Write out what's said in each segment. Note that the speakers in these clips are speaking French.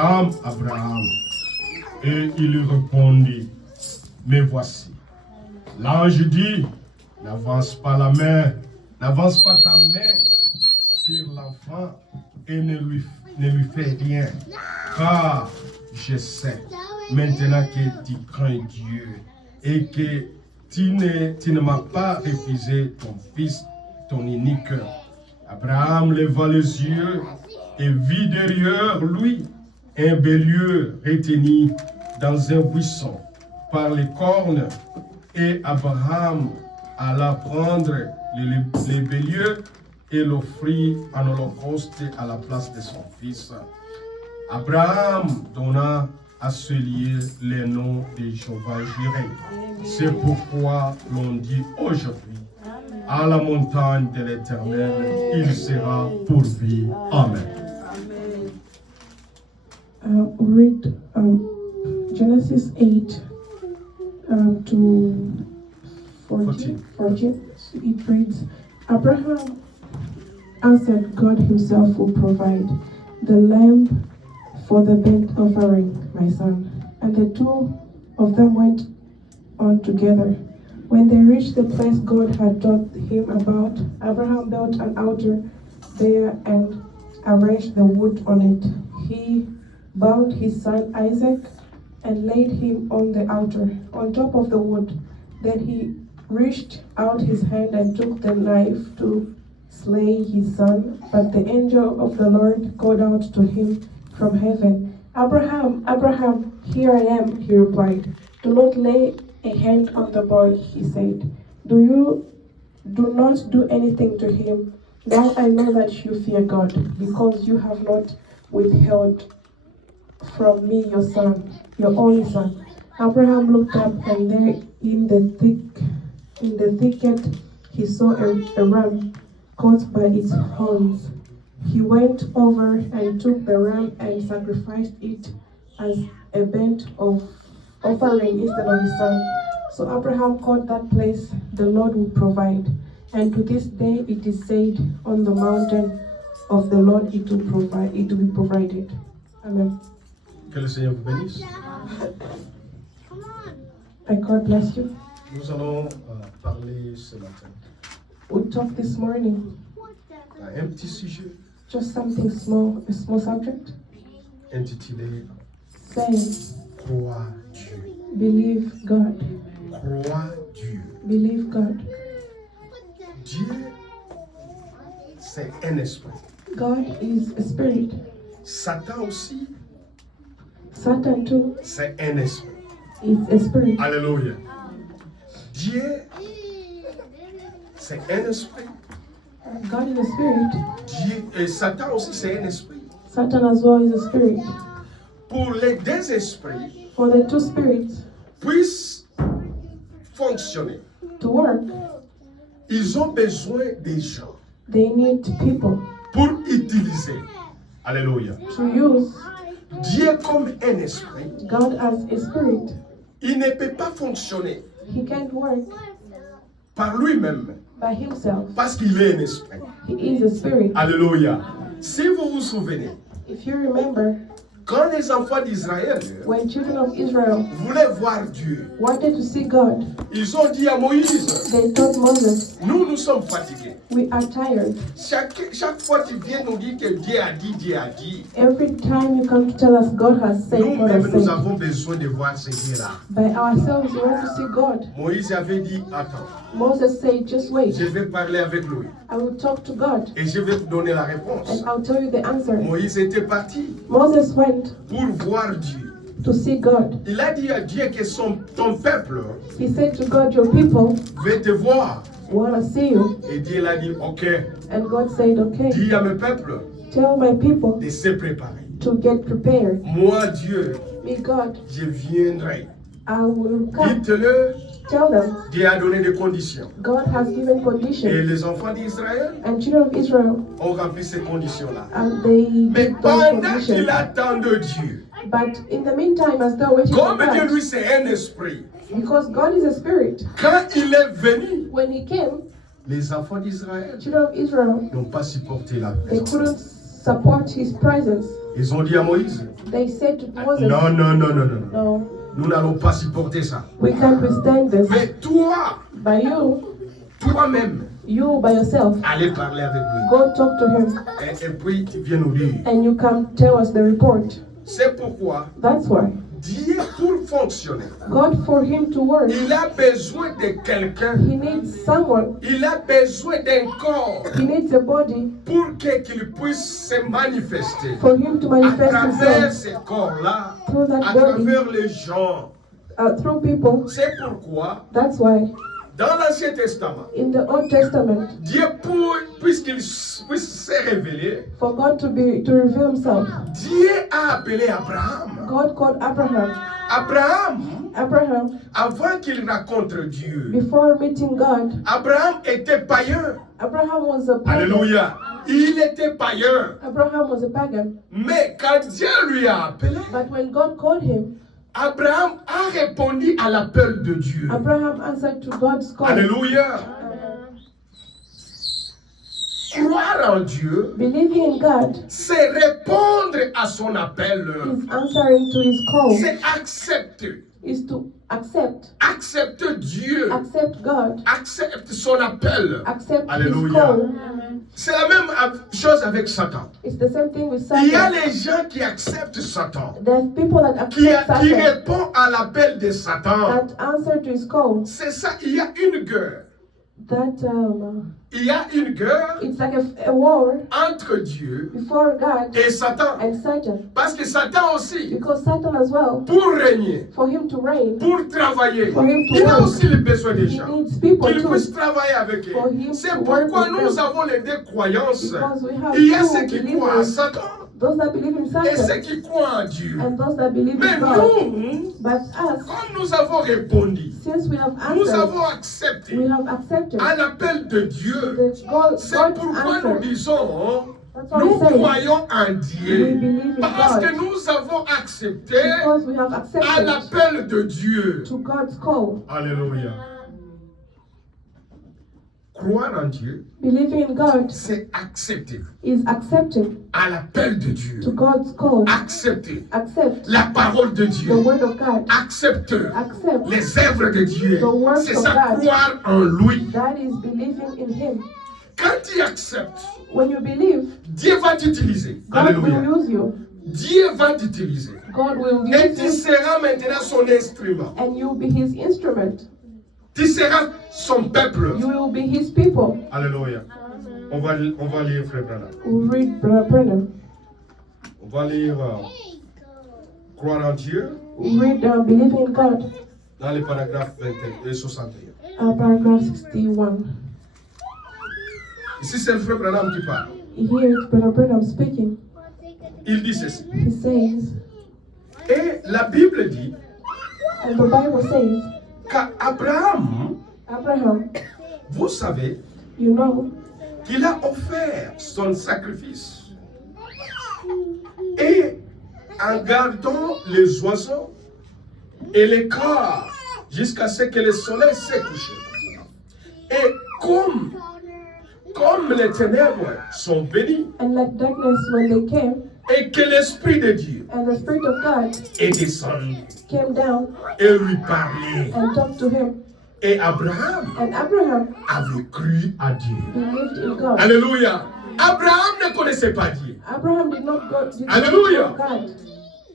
Abraham, Abraham. Et il lui répondit, me voici. L'ange dit, n'avance pas ta main sur l'enfant et ne lui fais rien, car je sais maintenant que tu crains Dieu et que tu ne m'as pas refusé ton fils, ton unique. Abraham leva les yeux et vit derrière lui un bélier retenu dans un buisson par les cornes, et Abraham alla prendre le bélier et l'offrit en holocauste à la place de son fils. Abraham donna à ce lieu le nom de Jéhovah Jireh. C'est pourquoi l'on dit aujourd'hui, à la montagne de l'Éternel, il sera pourvu. Amen. Read Genesis 8 to 14. It reads, Abraham answered, God himself will provide the lamb for the burnt offering, my son. And the two of them went on together. When they reached the place God had told him about, Abraham built an altar there and arranged the wood on it. He bound his son Isaac and laid him on the altar, on top of the wood. Then he reached out his hand and took the knife to slay his son. But the angel of the Lord called out to him from heaven, Abraham, Abraham, here I am, he replied. Do not lay a hand on the boy, he said. Do not do anything to him. Now I know that you fear God, because you have not withheld from me your son, your only son. Abraham looked up, and there in the thicket he saw a ram caught by its horns. He went over and took the ram and sacrificed it as a burnt offering instead of his son. So Abraham called that place, the Lord will provide. And to this day it is said, on the mountain of the Lord it will be provided. Amen. Que le Seigneur vous bénisse. And God bless you. Nous allons parler ce matin We'll talk this morning, d'un petit sujet just something small, a small subject, intitulé saying, Crois Dieu. believe God, Crois Dieu. believe God. Dieu, c'est un esprit. God is a spirit. Satan aussi, Satan too c'est un esprit. is a spirit. Alléluia. Dieu, c'est un esprit. God is a spirit. Dieu, et Satan aussi, c'est un esprit. Satan as well is a spirit. Pour les deux esprits For the two spirits puissent fonctionner, to work, ils ont besoin des gens they need people pour utiliser. Alléluia. to use. Dieu comme un esprit, God as a spirit. il ne peut pas fonctionner He can't work par lui-même by himself. parce qu'il est un esprit. He is a spirit. Alléluia. Si vous vous souvenez, If you remember, quand les enfants d'Israël when children of Israel voulaient voir Dieu, wanted to see God, ils ont dit à Moïse, they told Moses, nous sommes fatigués. we are tired. Chaque fois tu viens nous dire que Dieu a dit, Every time you come to tell us God has said, God nous-mêmes has nous said. avons besoin de voir ce Dieu-là. By ourselves, we want to see God. Moïse avait dit, attends, Moses said, just wait. je vais parler avec lui I will talk to God et je vais te donner la réponse. and I'll tell you the answer. Moïse était parti Moses went pour voir Dieu. to see God. Il a dit à Dieu que ton peuple He said to God, your people veut te voir. want to see you. Et Dieu l'a dit, ok, And God said, okay, dis à mes peuples tell my people de se préparer. to get prepared. Moi, Dieu, Me, God, je viendrai. I will come. Dites-le, Tell them, Dieu a donné des conditions. God has given Et conditions. les enfants d'Israël And children of Israel, ont rempli ces conditions-là. and they Mais did those pendant conditions. qu'il attend de Dieu, But in the meantime, as they're waiting for comme Dieu, God, lui, c'est un esprit, because God is a spirit, quand il est venu, when he came, les enfants d'Israël children of Israel, n'ont pas supporté la they présence. couldn't support his presence. Ils ont dit à Moïse, They said to Moses, non, non, non, non, non, non. no, Nous n'allons pas supporter ça. we can't withstand this. Mais toi, But toi-même, you by yourself, allez parler avec lui. go talk to him Et puis tu viens nous dire. and you come tell us the report. C'est pourquoi That's why. Dieu, pour fonctionner, God, for him to work, il a besoin de quelqu'un. he needs someone, Il a besoin d'un corps he needs a body pour qu'il puisse se manifester. for him to À manifest travers himself ces corps-là, through that à body, travers les gens. through people. C'est pourquoi, That's why dans l'Ancien Testament, in the Old Testament, Dieu, puisqu'il puisse se révéler, for God to reveal himself, Dieu a appelé Abraham. God called Abraham. Abraham, avant qu'il rencontre Dieu, Before meeting God, Abraham était païen. Abraham was a pagan. Alléluia. Il était païen. Abraham was a pagan. Mais quand Dieu lui a appelé, But when God called him, Abraham a répondu à l'appel de Dieu. Abraham answered to God's call. Alléluia. Croire en Dieu, Believing in God c'est répondre à son appel. is answering to his call, C'est accepter. is to accept Dieu. accept God, Accepte son appel. accept his Alléluia. call. C'est la même chose avec Satan. It's the same thing with Il y a Satan. les gens qui acceptent Satan. There's people that Qui accept Satan, répond à l'appel de Satan. that answer to his call. C'est ça, il y a une guerre. That Il y a une guerre it's like a war entre Dieu before God et Satan. and Satan, Parce que Satan aussi, because Satan as well, pour régner, for him to reign, pour travailler, For him to il a work. aussi le besoin des he gens. needs people Qu'il puisse too, travailler avec For eux. him C'est to work pourquoi with nous them. avons les deux croyances. Because we have Il y a two ceux qui croient à believers, Satan those that believe in et Satan ceux qui croient en Dieu. and those that believe Mais in God. nous, But us, comme nous avons répondu, since we have nous answered, avons we accepté have accepted à l'appel de Dieu. the C'est God's pourquoi nous answer. disons, That's why nous we say croyons en we Dieu. believe in Parce que God, nous avons accepté because we have à accepted l'appel de Dieu. to God's call. Alléluia. Croire en Dieu, Believing in God c'est accepter is accepting à l'appel de Dieu. to God's call. Accepter Accept la parole de the Dieu. word of God. Accepter Accept les œuvres de Dieu. The works C'est of ça, God. croire en lui. That is believing in Him. Quand tu acceptes, When you believe, Dieu va t'utiliser. God Alléluia. will use you. Dieu va t'utiliser. God will Et use tu you, seras maintenant son instrument. and you'll be His instrument. Tu seras son peuple. You will be His people. Alléluia. On va lire Frère Branham. We'll read Brother Brennan. On va lire Croire en Dieu We'll read Believing in God, dans les paragraphes 21 et 61. paragraph 61. Ici, c'est le Frère Branham qui parle. Here it's Brother Brennan speaking. Il dit ceci. He says, Et la Bible dit and the Bible says, qu'Abraham, Abraham, vous savez, you know, qu'il a offert son sacrifice. Et en gardant les oiseaux et les corps jusqu'à ce que le soleil s'est couché. Et comme les ténèbres sont bénies and like darkness when they came, et que l'Esprit de Dieu and the Spirit of God est descendu came down et lui parlait. and talked to him. Et Abraham And Abraham avait cru à Dieu. believed in God. Alléluia. Abraham ne connaissait pas Dieu. Abraham did not Hallelujah. know God.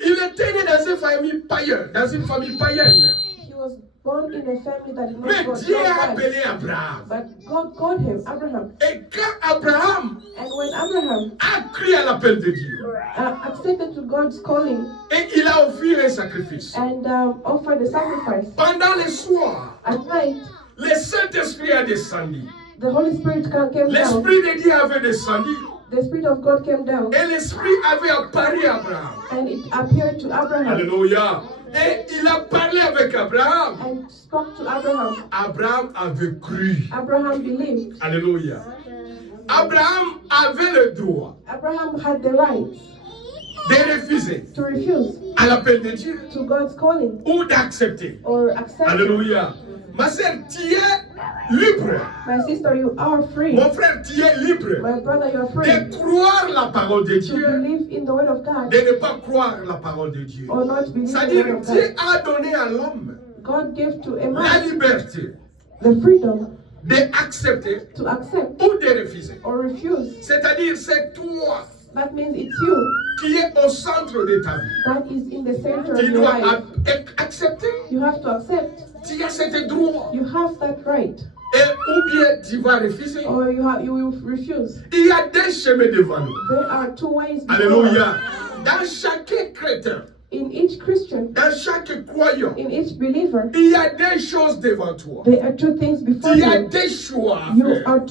Il était né dans une famille païenne, He was born in a family that did Mais not Dieu a God. appelé Abraham. But God called him Abraham. Et quand Abraham And when Abraham a cru à l'appel de Dieu, accepted to God's calling et il a offert un sacrifice. and offered a sacrifice, Pendant le soir, at night, le Saint-Esprit a descendu. the Holy Spirit came down. L'Esprit de Dieu avait descendu. The Spirit of God came down Et l'Esprit avait apparu à Abraham. and it appeared to Abraham Alléluia. Et il a parlé avec Abraham. and spoke to Abraham. Abraham avait cru. Abraham believed. Alléluia. Abraham avait le droit Abraham had the right de refuser to refuse à l'appel de Dieu to God's calling ou d'accepter. or accept it. Alléluia. Ma sœur, tu es libre. My sister, you are free. Mon frère, tu es libre My brother, you are free. de croire la parole de To Dieu, believe in the word of God de ne pas croire la parole de Dieu. or not believe in the C'est-à-dire, word of Dieu God. a donné à l'homme God gave to a la man liberté the freedom d'accepter to accept ou de refuser. or refuse. C'est-à-dire, c'est toi That means it's you qui es au centre de ta vie. that is in the center of Tu your dois life. accepter. You have to accept. Tu as cet droit. You have that right. Et ou bien tu vas refuser. Or you will refuse. Il y a des chemins devant nous. There are two ways before us. Alléluia. Dans chaque chrétien, In each Christian, dans chaque croyant, in each believer, il y a des choses devant toi. there are two things before Il y a you. des choix à You faire. have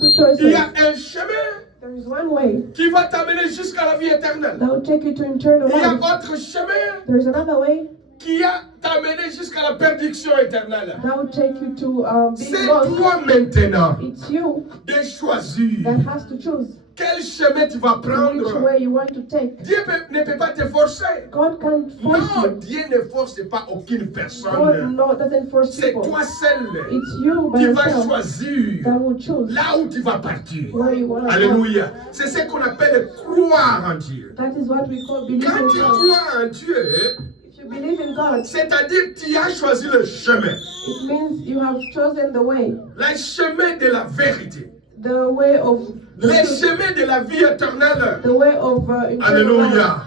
two Il choices. y a un chemin There is one way qui va t'amener jusqu'à la vie éternelle. that will take you to eternal Il y a life. autre chemin There is another way qui a t'amené jusqu'à la perdition éternelle. that will take you to being C'est lost. toi maintenant It's you de choisir that has to choose quel chemin tu vas which prendre. way you want to take. Dieu ne peut pas te forcer. God can't force Non, you. Dieu ne force pas aucune God personne. doesn't force C'est people. toi seul It's you by qui vas yourself choisir that will choose là où tu vas partir. where you want to go. Alléluia. C'est ce qu'on appelle croire en Dieu. That is what we call believing Quand in tu God. crois en Dieu, If you believe in God, c'est-à-dire tu as choisi le chemin. it means you have chosen the way. Le chemin de la vérité. The way of the Le truth, chemin de la vie éternelle. the way of eternal life. Alléluia.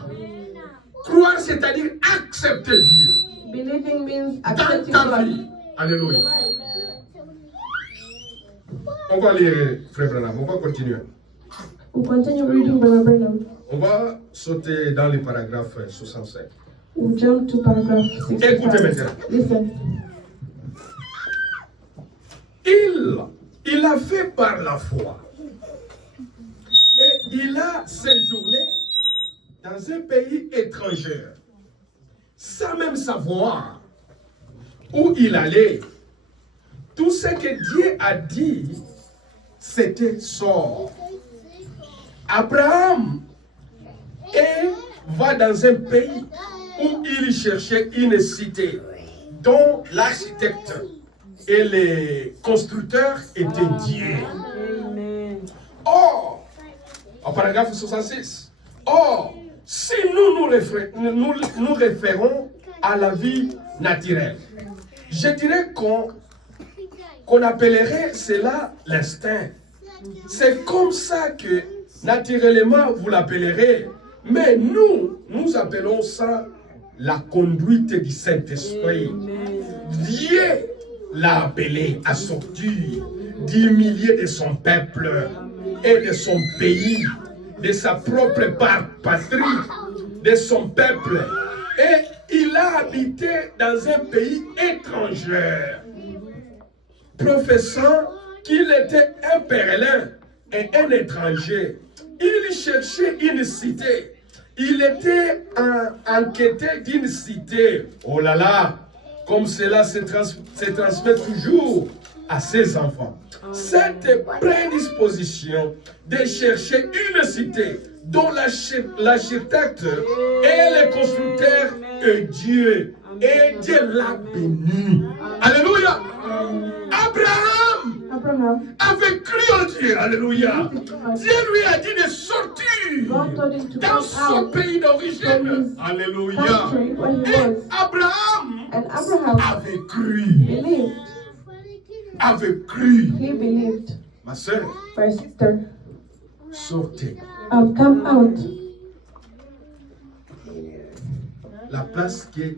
Croire, c'est-à-dire accepter Dieu Believing means dans accepting ta God. vie. Alléluia. On va lire, Frère Branham, on va continuer. We'll continue reading Brother Branham. On va sauter dans les paragraphes 65. We'll jump to paragraph Écoutez 65. maintenant. Listen. Il a fait par la foi. Et il a séjourné dans un pays étranger, sans même savoir où il allait. Tout ce que Dieu a dit, c'était sort. Abraham va dans un pays où il cherchait une cité dont l'architecte et les constructeurs étaient Dieu. Or, en paragraphe 66, or, si nous référons à la vie naturelle, je dirais qu'on appellerait cela l'instinct. C'est comme ça que naturellement vous l'appellerez, mais nous appelons ça la conduite du Saint-Esprit. Dieu l'a appelé à sortir du milieu de son peuple et de son pays, de sa propre patrie, de son peuple. Et il a habité dans un pays étranger, professant qu'il était un pèlerin et un étranger. Il cherchait une cité. Il était enquêté d'une cité. Oh là là, comme cela se transmet toujours à ses enfants. Cette prédisposition de chercher une cité dont l'architecte et le constructeur est Dieu. Et Dieu l'a béni. Alléluia. Abraham avait cru en Dieu. Alléluia. Dieu lui a dit de sortir dans son pays d'origine. Alléluia. Et Abraham avait cru. Avait cru. He believed. Ma soeur, My sister, sortez. come out. La place que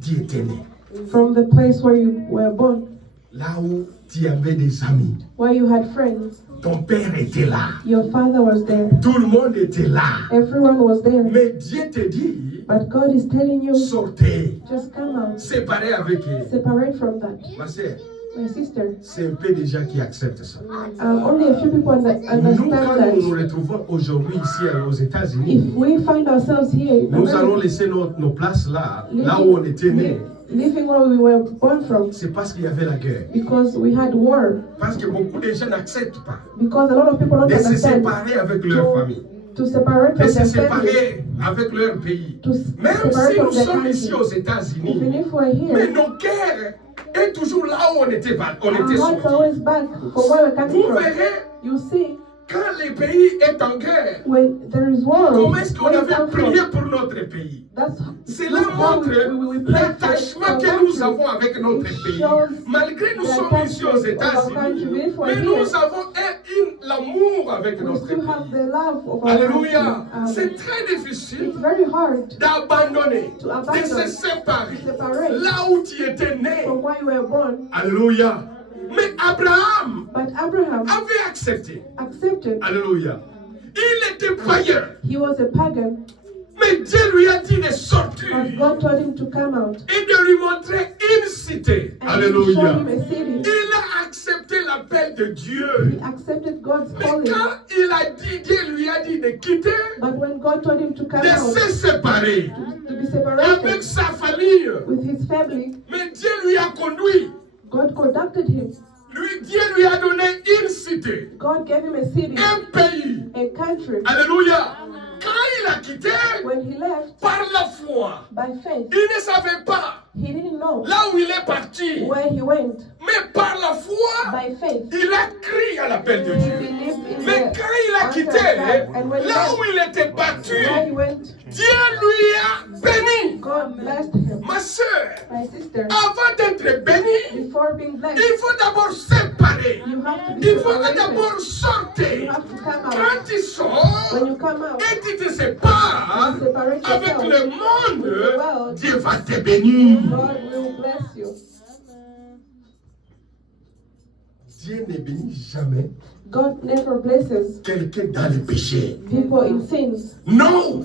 Dieu était né. From the place where you were born, Là où tu avais des amis. where you had friends. Ton père était là. Your father was there. Tout le monde était là. Everyone was there. Mais Dieu te dit, But God is telling you, sortez. just come out. Séparez avec eux. Separate from that. Ma soeur, My sister, c'est un peu des gens qui acceptent ça. only a few people Nous, understand quand nous nous that retrouvons aujourd'hui ici aux if États-Unis, we find ourselves here, in nous allons America, laisser nos places là où on était nés. living where we were born from, C'est parce qu'il y avait la guerre. because we had war, Parce que beaucoup de gens n'acceptent pas because a lot of people don't de se understand séparer avec leur famille, to separate de from se their family, séparer avec leur pays. to Même separate si nous from their sommes ici country. aux Even États-Unis, if we're mais here, nos cœurs est toujours là où on était Our heart's sorti. always back from where we're coming Vous from. verrez, You see, quand le pays est en guerre, when there is war, comment est-ce qu'on where it avait comes prié from. pour notre pays? That's Cela look how montre we pray for l'attachement our que nous country. avons avec notre It pays. shows Malgré nous the sommes ici aux attachment of our country. États-Unis, Even for mais here, nous avons l'amour avec we notre still have pays. the love of our Alléluia. country. C'est très difficile It's very hard d'abandonner, to de abandon, se séparer to separate là où tu étais né. from where you were born. Alléluia. Mais Abraham But Abraham avait accepté. accepted. Alléluia. Il était païen. He was a pagan, Mais Dieu lui a dit de sortir but God told him to come out et de lui montrer une cité. and to show Alléluia. him a city. Il a accepté l'appel de Dieu. He accepted God's Mais calling. quand il a dit, Dieu lui a dit de quitter, But when God told him to come de out, se séparer to be avec separated sa famille, with his family, mais Dieu lui a conduit. God conducted him. Dieu lui a donné une cité, God gave him a city, un pays. a country. Alléluia. Quand il a quitté, When he left, par la foi, by faith, il ne savait pas he didn't know là où il est parti. where he went. Mais par la foi, By faith, il a crié à l'appel de he Dieu. believed in Mais the quand il a answer of quitté, God. And when he là où left, il était battu, where he went, Dieu lui a béni. God blessed him. Ma soeur, My sister, avant d'être béni, before being blessed, il faut d'abord séparer. you have to be Il faut separated. d'abord You sortir. have to come out. Quand tu sors When you come out, et tu te sépares you separate avec yourself. le monde, with the world, Dieu va te bénir. God will bless you. Dieu ne bénit jamais God never blesses quelqu'un dans le péché. people in sins. Non.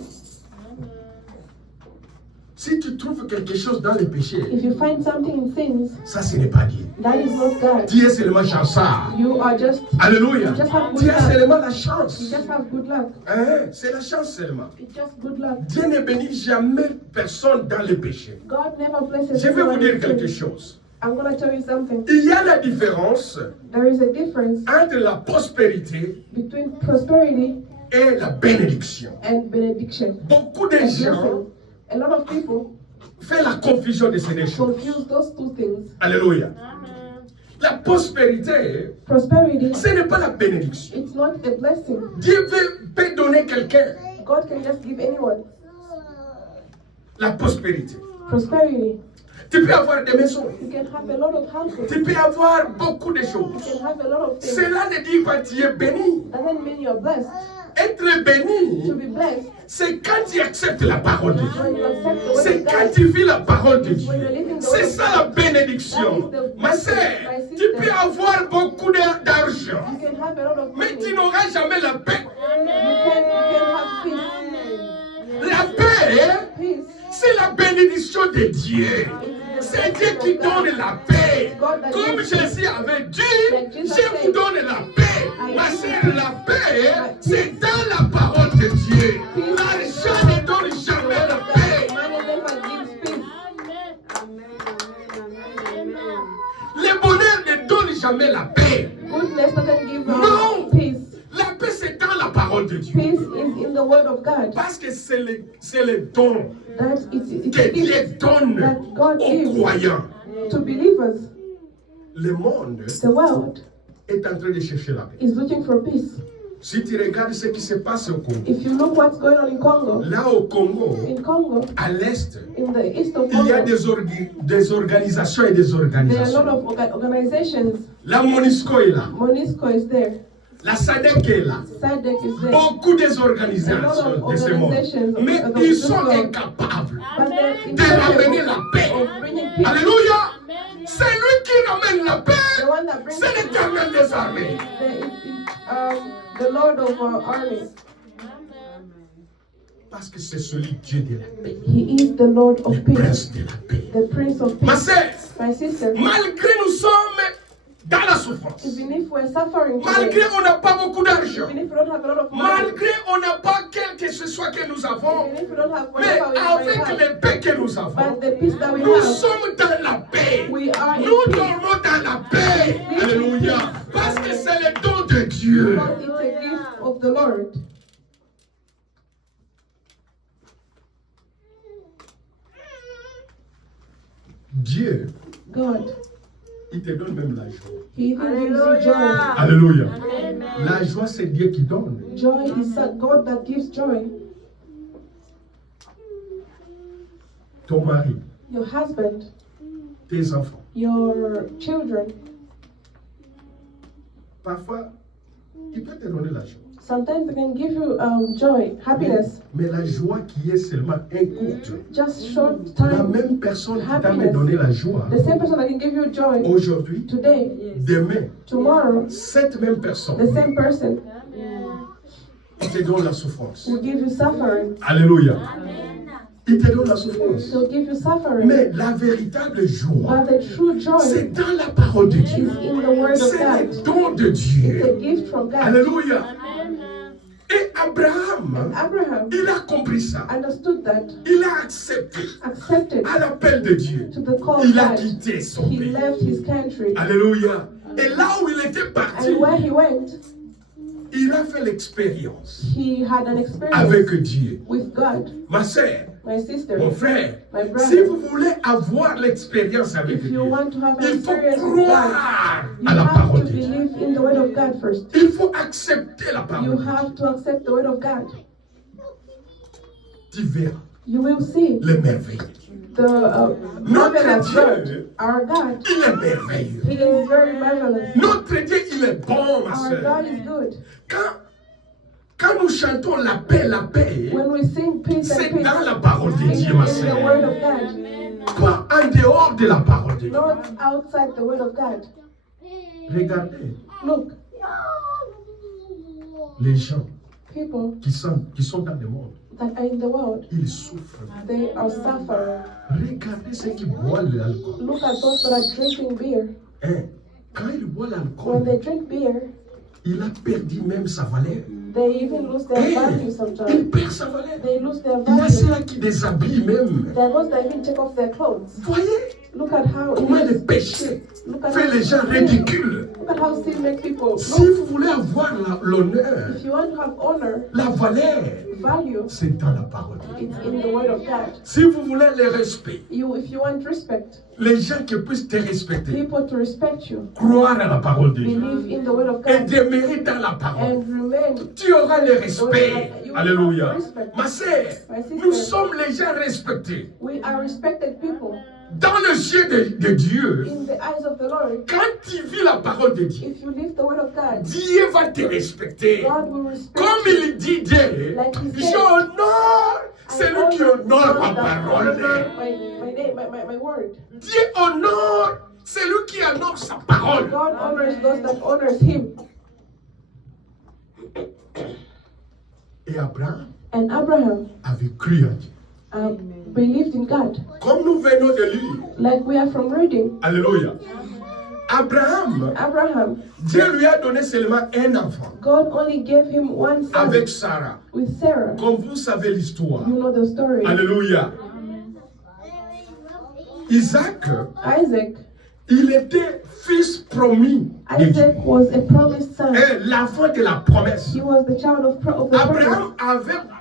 Si tu trouves quelque chose dans le péché, If you find something in sins, ça ce n'est pas Dieu. that is not God. Dieu est seulement chanceux. You are just, Alléluia. you just have good Dieu a luck. seulement la You chance. just have good luck. Hein? C'est la chance seulement. It's just good luck. Dieu ne bénit jamais personne dans le péché. God never blesses Je vais vous anyone dire in quelque sin. chose. I'm going to tell you something. Il y a la différence There is a difference entre la prospérité between prosperity et la bénédiction. and benediction. Beaucoup de And gens blessing. A lot of people font la confusion de ces deux choses. confuse those two things. Alléluia. La prospérité, Prosperity, ce n'est pas la bénédiction. it's not a blessing. Dieu peut donner quelqu'un God can just give anyone la prospérité. prosperity. Tu peux avoir des maisons. You can have a lot of houses. Tu peux avoir beaucoup de You choses. can have a lot of things. Cela ne dit pas que tu es béni. Doesn't mean you're blessed. Être To béni, be blessed, c'est quand tu acceptes la parole de Dieu. when you accept the word C'est of quand God, tu vis la parole de Dieu. when you're living the C'est word of ça la God, bénédiction. Ma sœur, tu peux avoir beaucoup d'argent, you can have a lot of mais money. tu n'auras jamais la paix. You can have peace. La paix, Peace. c'est la bénédiction de Dieu. C'est Dieu qui donne la paix. Comme Jésus avait dit, je vous donne la paix. Ma sœur, la paix, c'est dans la parole de Dieu. L'argent ne donne jamais la paix. Money never gives peace. Le bonheur ne donne jamais la paix. Goodness doesn't give No. peace. La paix, c'est dans la parole de Dieu. Peace is in the word of God. Parce que c'est le don That it's que a Dieu gift donne that God aux gives croyants. to believers. Le monde The world est en train de chercher la paix. is looking for peace. Si tu regardes ce qui se passe au Congo, If you look what's going on in Congo, là au Congo, in à l'est, the east of il y a Congo, des organisations et des there are a lot organisations. of organizations. La MONUSCO est là, MONUSCO is there. la SADC est là, SADC is there. beaucoup des A lot organisations of de ce monde. organizations Mais of ils this sont world. incapables But they're de ramener incapable la paix. of bringing peace. Alléluia! C'est lui qui ramène la paix. The one that brings C'est l'Éternel des armées. the Lord of our armies. Parce que c'est celui Dieu de la paix, He is the Lord le of peace, prince de la paix. the Prince of Ma Peace. sœur, My sister, malgré nous sommes dans la souffrance, even if we're suffering malgré today, on n'a pas beaucoup d'argent, even if we don't have a lot of money, malgré on n'a pas quel que ce soit que nous avons, even if we don't have mais whatever we avec might have, les paix que nous avons, but the peace that we nous have, sommes dans la paix. we are in Nous peace. dormons dans la paix. Alléluia. Parce que c'est le don de Dieu. Because it's a gift of the Lord. Dieu God il te donne même la joie. He even gives you joy. Alléluia. La joie, c'est Dieu qui donne. Joy is God that gives joy. Ton mari, Your husband, tes enfants. your children, Parfois, il peut te donner la joie. sometimes they can give you joy, happiness, Mais la joie qui est seulement un courte. just short La time. même personne qui t'a Happiness. donné la joie, The same person that can give you joy aujourd'hui, today, demain, tomorrow, cette même the personne same person qui te donne la souffrance. will give you suffering. Alléluia. Il te donne la souffrance. He'll give you suffering. Mais la véritable joie, But the true joy c'est dans la parole de is Dieu. in the word of C'est le God. don de It's Dieu. a gift from God. Alléluia. Et Abraham, Abraham il a compris ça. understood that, Il a accepté accepted à l'appel de Dieu. to the call of Il a God. quitté son He pays. left his country. Alléluia. Et là où il était parti, And where he went, il a fait l'expérience he had an experience avec Dieu. with God. Ma sœur, My sister, mon frère, my brother, si vous voulez avoir l'expérience avec if you Dieu, want to have an il faut experience with God, croire you à la have parole to de Dieu. believe in the word of God first. Il faut accepter la You parole de Dieu. have to accept the word of God. Tu verras You will see les merveilles. the Notre marvelous God. Dieu, Our God, il est merveilleux. He is very marvelous. Notre Dieu, il est bon, ma Our soeur. God is good. Quand nous chantons la paix, When we sing peace and c'est peace, dans la parole de in Dieu, ma the soeur. word of God, Pas en dehors de la parole de Dieu. not outside the word of God. Regardez, Look, les gens people qui sont dans le monde, that are in the world, ils souffrent. they are suffering. Regardez ceux qui boivent l'alcool. Look at those that are drinking beer. Hein? Quand ils boivent When they l'alcool, drink beer, il a perdu même sa valeur. they even lose their Hein? value Il sometimes. perd sa valeur. They lose their Il y a value. ceux-là qui déshabillent même. There are those that even take off their clothes. Voyez Look at how comment le it is. péché Look at fait les gens sin. ridicules. Look at how sin makes people Si look. vous voulez avoir l'honneur, If you want to have honor, la valeur, value, c'est dans la parole. it's in the word of God. Si vous voulez le respect, If you want respect, les gens qui puissent te respecter, people to respect you, croire à la parole de Dieu believe in the word of et God, demeurer dans la parole. and remain. Tu auras le respect. You will Alléluia. have respect. Ma sœur, My sister, nous sommes les gens respectés. we are respected people Dans le yeux de Dieu, in the eyes of the Lord. quand tu vis la parole de Dieu, If you live the word of God, Dieu va te respecter. God will respect Comme you. il dit Dieu, Like he said, j'honore celui qui honore ma parole. My word. Dieu honore celui qui honore sa parole. God honors those that honors Him. Et Abraham And Abraham avait cru en Dieu. believed in God, Comme nous venons de lire, like we are from reading. Alléluia. Abraham, Dieu lui a donné seulement un enfant God only gave him one son avec Sarah. with Sarah. Comme vous savez l'histoire. You know the story. Alléluia. Isaac, Isaac. il était fils promis de Dieu. Isaac was a promised son. Et l'enfant de la promesse. He was the child of the promise. Abraham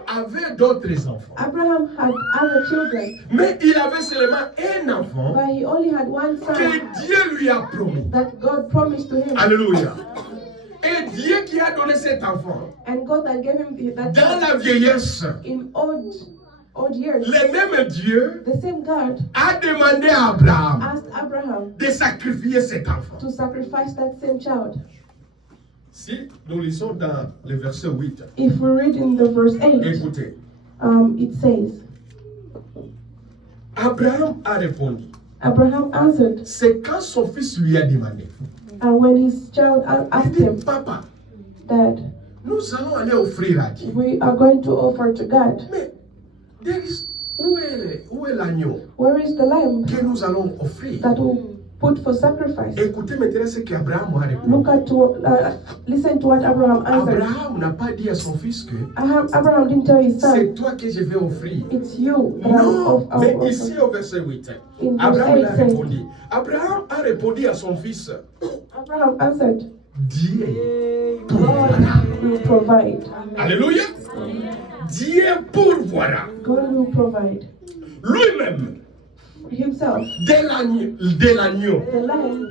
avait d'autres enfants. Abraham had other children, Mais il avait seulement un enfant but he only had one son que Dieu lui a promis. that God promised to him. Alléluia. Et Dieu qui a donné cet enfant, And God that gave him that dans la child vieillesse, in old years. le même Dieu The same God a demandé à Abraham asked Abraham de sacrifier cet enfant. to sacrifice that same child. Si nous lisons dans le verset 8, If we read in the verse 8, écoutez, it says, Abraham a répondu. Abraham answered, C'est quand son fils lui a demandé. and when his child Il asked dit, him, papa, Dad, nous allons aller offrir à Dieu. we are going to offer to God. Mais où est l'agneau Where is the lamb que nous allons offrir? that will put for sacrifice? Écoutez maintenant ce qu'Abraham a répondu. Look at listen to what Abraham answered. Abraham n'a pas dit à son fils que Abraham didn't tell his son, c'est toi que je vais offrir. it's you that Non, mais I'll ici offer. au verset 8, In verse Abraham 8 a says, répondu. Abraham a répondu à son fils, Abraham answered, Dieu God pourvoira. will provide. Alléluia. Dieu pourvoira. God will provide. Lui-même, Himself, de l'agneau, the lamb,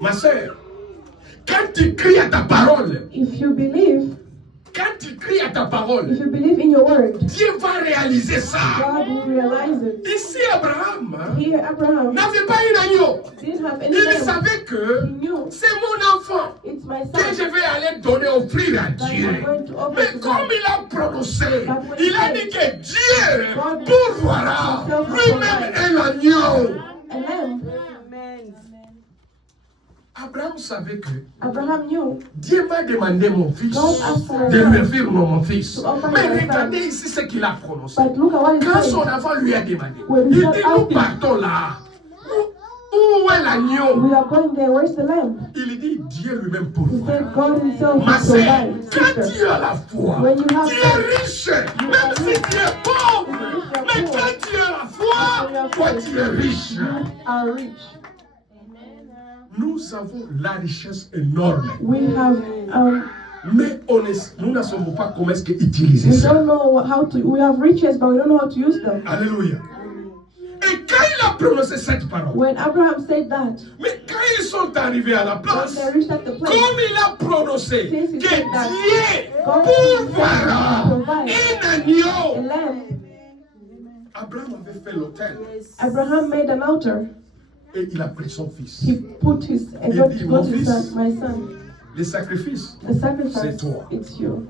Ma sœur, quand tu cries à ta parole, If you believe, quand tu cries à ta parole, if you believe in your word, Dieu va réaliser ça. God will realize it. Ici, Abraham Here, Abraham n'avait pas un agneau. didn't have any Il lamb. savait que He knew c'est mon enfant it's my que je son vais aller donner, offrir à that Dieu. I'm going to offer Mais to comme God. il a prononcé, il a dit que Dieu pourvoira lui-même un agneau. A lamb. Abraham savait que Abraham knew Dieu m'a demandé mon fils God asked for a de son. me faire mon fils. To offer Mais him a son. regardez ici ce qu'il a prononcé. But look at what he Quand said. son enfant lui a demandé, When il he dit said, nous "Ask him." partons là. Où est l'agneau? We are going there. Where's the lamb? Il dit Dieu lui-même He pourvoira. said God himself Ma will sœur, provide. quand Sister, tu as la foi, When you have tu es faith, riche, même si tu es pauvre. Mais quand tu as la foi, toi tu es riche. you are rich. Nous avons la richesse énorme. We have, Mais nous ne savons pas comment est-ce qu'utiliser we ça. don't know how to, we have riches, but we don't know how to use them. Alléluia. Et quand il a prononcé cette parole, When Abraham said that, mais quand ils sont arrivés à la when place, they reached at the place, comme il a prononcé Since he que said that, Dieu God pourvoira will provide un a agneau, lamb, Abraham avait fait l'autel Abraham made an altar. et il a pris son fils. He put his, and Il God dit, put mon his fils, son, my son. Le sacrifice, The sacrifice, c'est toi. it's you.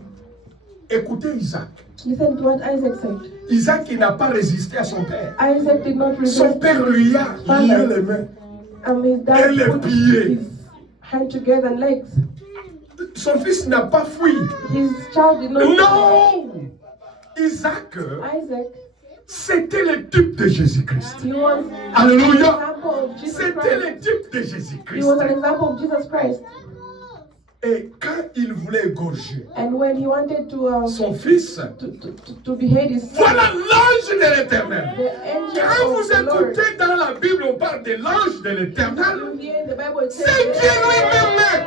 Écoutez Isaac. Listen to what Isaac said. Isaac qui n'a pas résisté à son père. Isaac did not Son resist. père lui a lié les mains. His Et dad les put pieds. his hand together and legs. Son fils n'a pas fui. His child did not. Non! Isaac, Isaac, c'était le type de Jésus-Christ. he was Alléluia! an example of Jesus C'était Christ. le type de He Jésus-Christ. was an example of Jesus Christ. Et quand il voulait égorger And when he wanted to son fils, to behead his son, voilà l'ange de l'Éternel. the Quand angel vous of the Lord. écoutez dans la Bible, on parle de l'ange de l'Éternel. You hear in the Bible it says C'est the Dieu angel lui-même.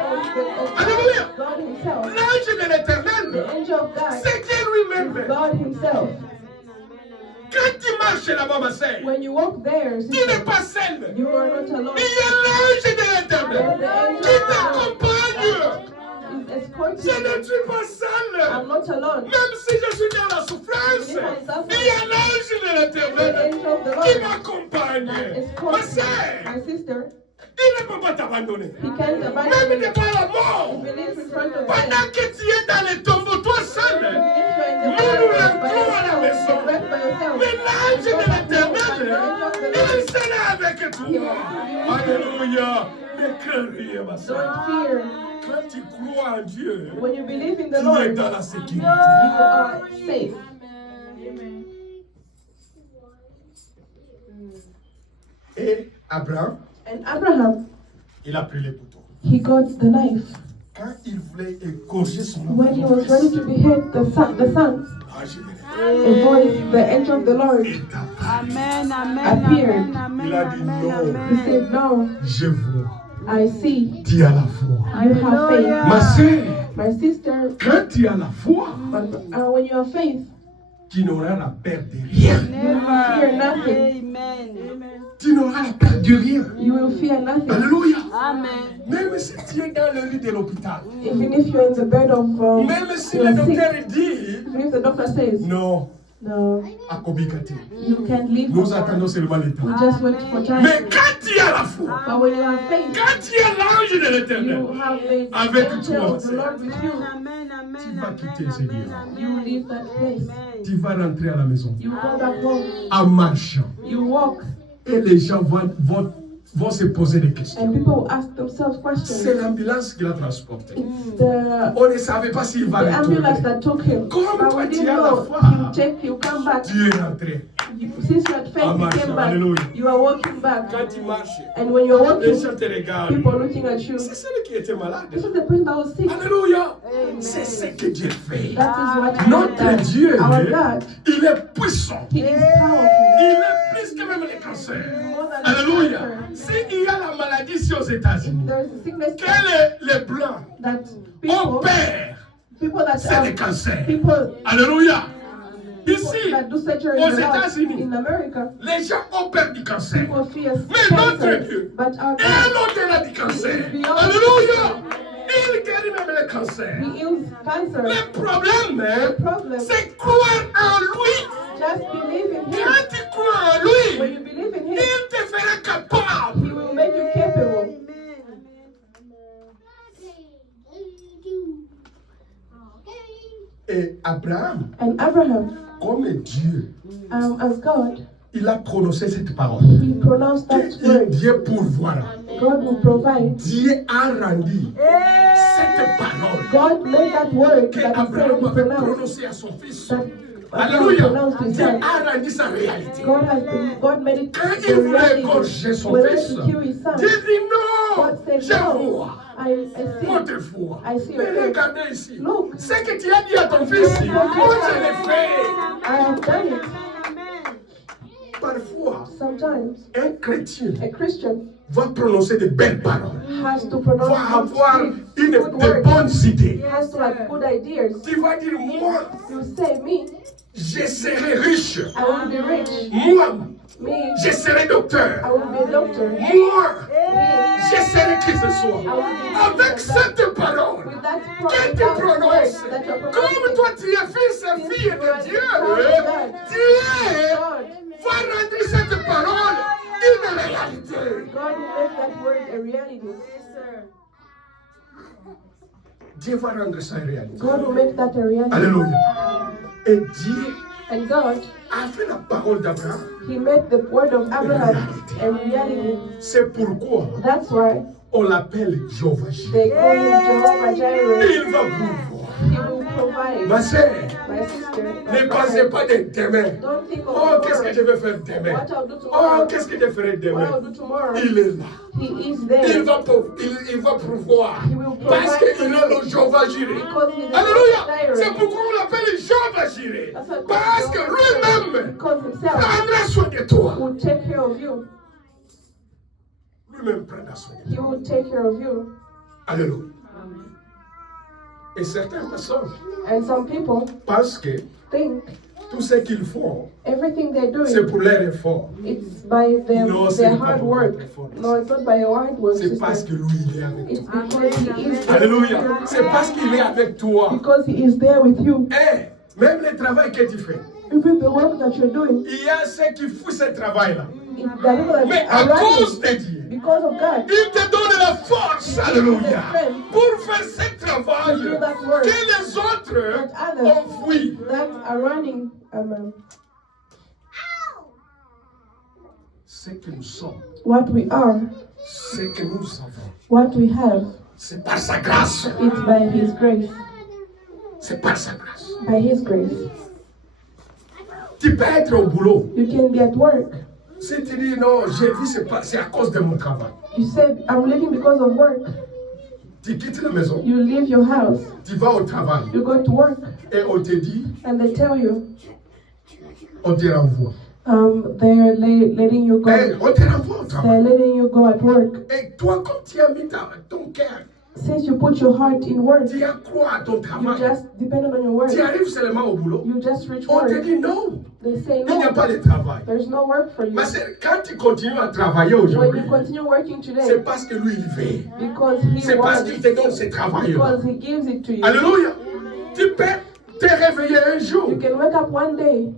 of Alléluia. God himself. L'ange de The l'Éternel, angel of God c'est Dieu lui-même. is God himself. Quand tu marches là-bas, ma sœur, When you walk there, tu sister, n'es pas seul. you are not alone. Il y a l'ange de l'Éternel qui t'accompagne. He's escorting Je ne you. suis pas seul. I'm not alone. Même si je suis dans la souffrance, il y a l'ange de The l'Éternel angel of the qui Lord m'accompagne. Ma escorts sœur, you. My sister, il ne peut pas t'abandonner. he can't Même abandon you. devant la mort. If he lives in front of you, Pendant que tu es dans les tombeaux, toi seul. if you're in the Nous nous fire by rentrons à la yourself, maison. left by yourself, Mais l'ange de the l'Éternel, angel of the Lord, il sera avec toi. Alléluia. Ne crains rien, ma soeur. don't fear. Quand tu crois en Dieu, When you believe in the tu es Lord, dans la sécurité. you are safe. Et Abraham, And Abraham, il a pris les boutons. he got the knife. Quand il voulait égorger son When he was ready to behead the son, ange de a voice, the angel of the Lord, Amen, amen, appeared. amen, Il a dit non. He said, "No, Je vois. I see. Tu as la foi. You have faith." Ma sœur, My sister, quand tu as la foi, but when you have faith, tu n'auras la peur de rien. you will fear nothing. Amen. Tu n'auras la peur de rien. You will fear nothing. Alléluia. Amen. Même si tu es dans le lit de l'hôpital, Even if you're in the bed of même si le you're sick, docteur dit even if the doctor says, non, "No, à Kobikati, you can't leave." nous attendons seulement le temps. We just wait for time. Mais quand tu as la foi, But when you have faith, quand tu es l'ange de you l'Éternel, have the Avec angel toi, of the Lord with you. Amen, amen, tu vas amen, quitter le Seigneur. You leave that place. Tu vas rentrer à la maison You go back home. en marchant. You walk, Et les gens vont se poser des questions. and people will ask themselves C'est questions. l'ambulance qui l'a transporté. It's the On ne savait pas s'il va ambulance retourner. that took him. Comme But toi, we tu didn't as la know. foi. You check, you come back. Tu es rentré. Since you had faith, En you marchant. came back. Alléluia. You are walking back. Quand tu marches, And when you're les walking, gens te regardent. people are looking at you. C'est celui qui était malade. This is the person that was sick. Alléluia. C'est ce que Dieu fait. That is what he Notre does. Dieu, Our God, il est puissant. He is powerful. Il est plus que même les cancers. More than Alléluia. cancer. S'il y a la maladie ici aux États-Unis, There is a sickness que les blancs that people opèrent, that c'est des cancers. people Alléluia. Ici, that do surgery aux in the mouth. États-Unis, In America, les gens ont peur du cancer. people fear Mais notre cancer, Dieu but our est God, au-delà du cancer. beyond Alléluia. Il guérit même le cancer. He heals cancer. Le problème, The problem, c'est croire en lui. just believe in Him. Quand tu crois en lui, When you believe in Him, il te fera capable. He will make you capable. Et Abraham, And Abraham, comme Dieu, as God, il a prononcé cette parole. he pronounced that Et word. Dieu pourvoira. God will provide. Dieu a rendu cette parole God made that word que that he said Abraham he avait pronounced. prononcée à son fils. That Abraham Alléluia. pronounced his Dieu son. a rendu sa réalité. God made it Quand the il voulait reality. égorger son When fils, to kill his son, Dieu dit non, God said je no. vois. I see. Votre foi. I see your Mais faith. regardez ici. Look. Ce que tu as dit à ton fils, moi je l'ai fait. I have done it. Parfois, Sometimes un chrétien a Christian va prononcer de belles paroles, has to pronounce va good avoir speech, de good words. bonnes idées. He has to have good ideas. Tu vas dire, moi, You say, me, je serai riche. I will be rich. Moi, Me, je serai docteur. I will be a doctor. Moi, Me, je serai qui ce soit. Avec cette parole with that que tu word prononces, that you're comme pronouncing, toi tu es fils et fille de Dieu, Dieu va rendre cette parole une réalité. God will make that word a reality. Dieu va rendre ça une réalité. God will make that a reality. Alléluia. Et Dieu And God, a fait la parole d'Abraham. He made the word of Abraham a reality. C'est pourquoi That's why on l'appelle Jéhovah. they call him Jehovah Jireh. Il va pourvoir. He will provide. Ma sœur, My sister, ne pensez pas de demain. don't think of Oh, qu'est-ce que je tomorrow. vais faire demain? What I'll do Oh, tomorrow. qu'est-ce que je ferai What demain? I'll do tomorrow. Il est là. He is Il there. va pouvoir. He will Parce provide qu'il est le Jéhovah Jireh. because he's a Alléluia. Jireh. C'est pourquoi on l'appelle Jéhovah Jireh. That's why Parce que lui-même because himself prendra soin de toi. will take care of you. Lui-même prendra soin de toi. He will take care of you. Alléluia. Et certaines personnes And some people pensent que think tout ce qu'ils font, everything they're c'est doing, pour leur effort. it's by No, c'est their pas hard pour work. votre effort. No, it's not by your hard work, C'est parce sister. que lui, il est avec It's toi. because he is there. Alléluia. C'est parce qu'il est avec toi. Because he is there with you. Et même le travail que tu fais, Even the work that you're doing, il y a ceux qui font ce travail-là. it's the people that Mais à are cause running de Dieu, because of God. il te donne la force, alléluia, pour faire ce travail To do that work. que les autres That others ont fui. that are running, Ce que nous sommes, what we are, ce que nous avons, what we have, c'est par sa grâce. it's by His grace. C'est par sa grâce. By His grace. Tu peux être au boulot. You can be at work. Si tu dis non, j'ai vu, c'est à cause de mon travail. You say, I'm living because of work. Tu quittes la maison, You leave your house. tu vas au travail You go to work. et on te dit, And they tell you, on te renvoie. they're letting you go. Et on te renvoie au They're travail. letting you go at work. Et toi, quand tu as mis ton cœur, Since you put your heart in work, tu as quoi à ton you travail? just dependent on your work. Tu arrives seulement au boulot. You just reach On te work. dit non, They say il n'y a no. pas de travail. There's no work for you. Mais quand tu continues à travailler When aujourd'hui, you continue working c'est today, parce que lui, il veut. because He C'est parce wants, qu'il te donne ce travail-là. because He gives it to you. Alléluia. Tu peux te réveiller un jour You can wake up one day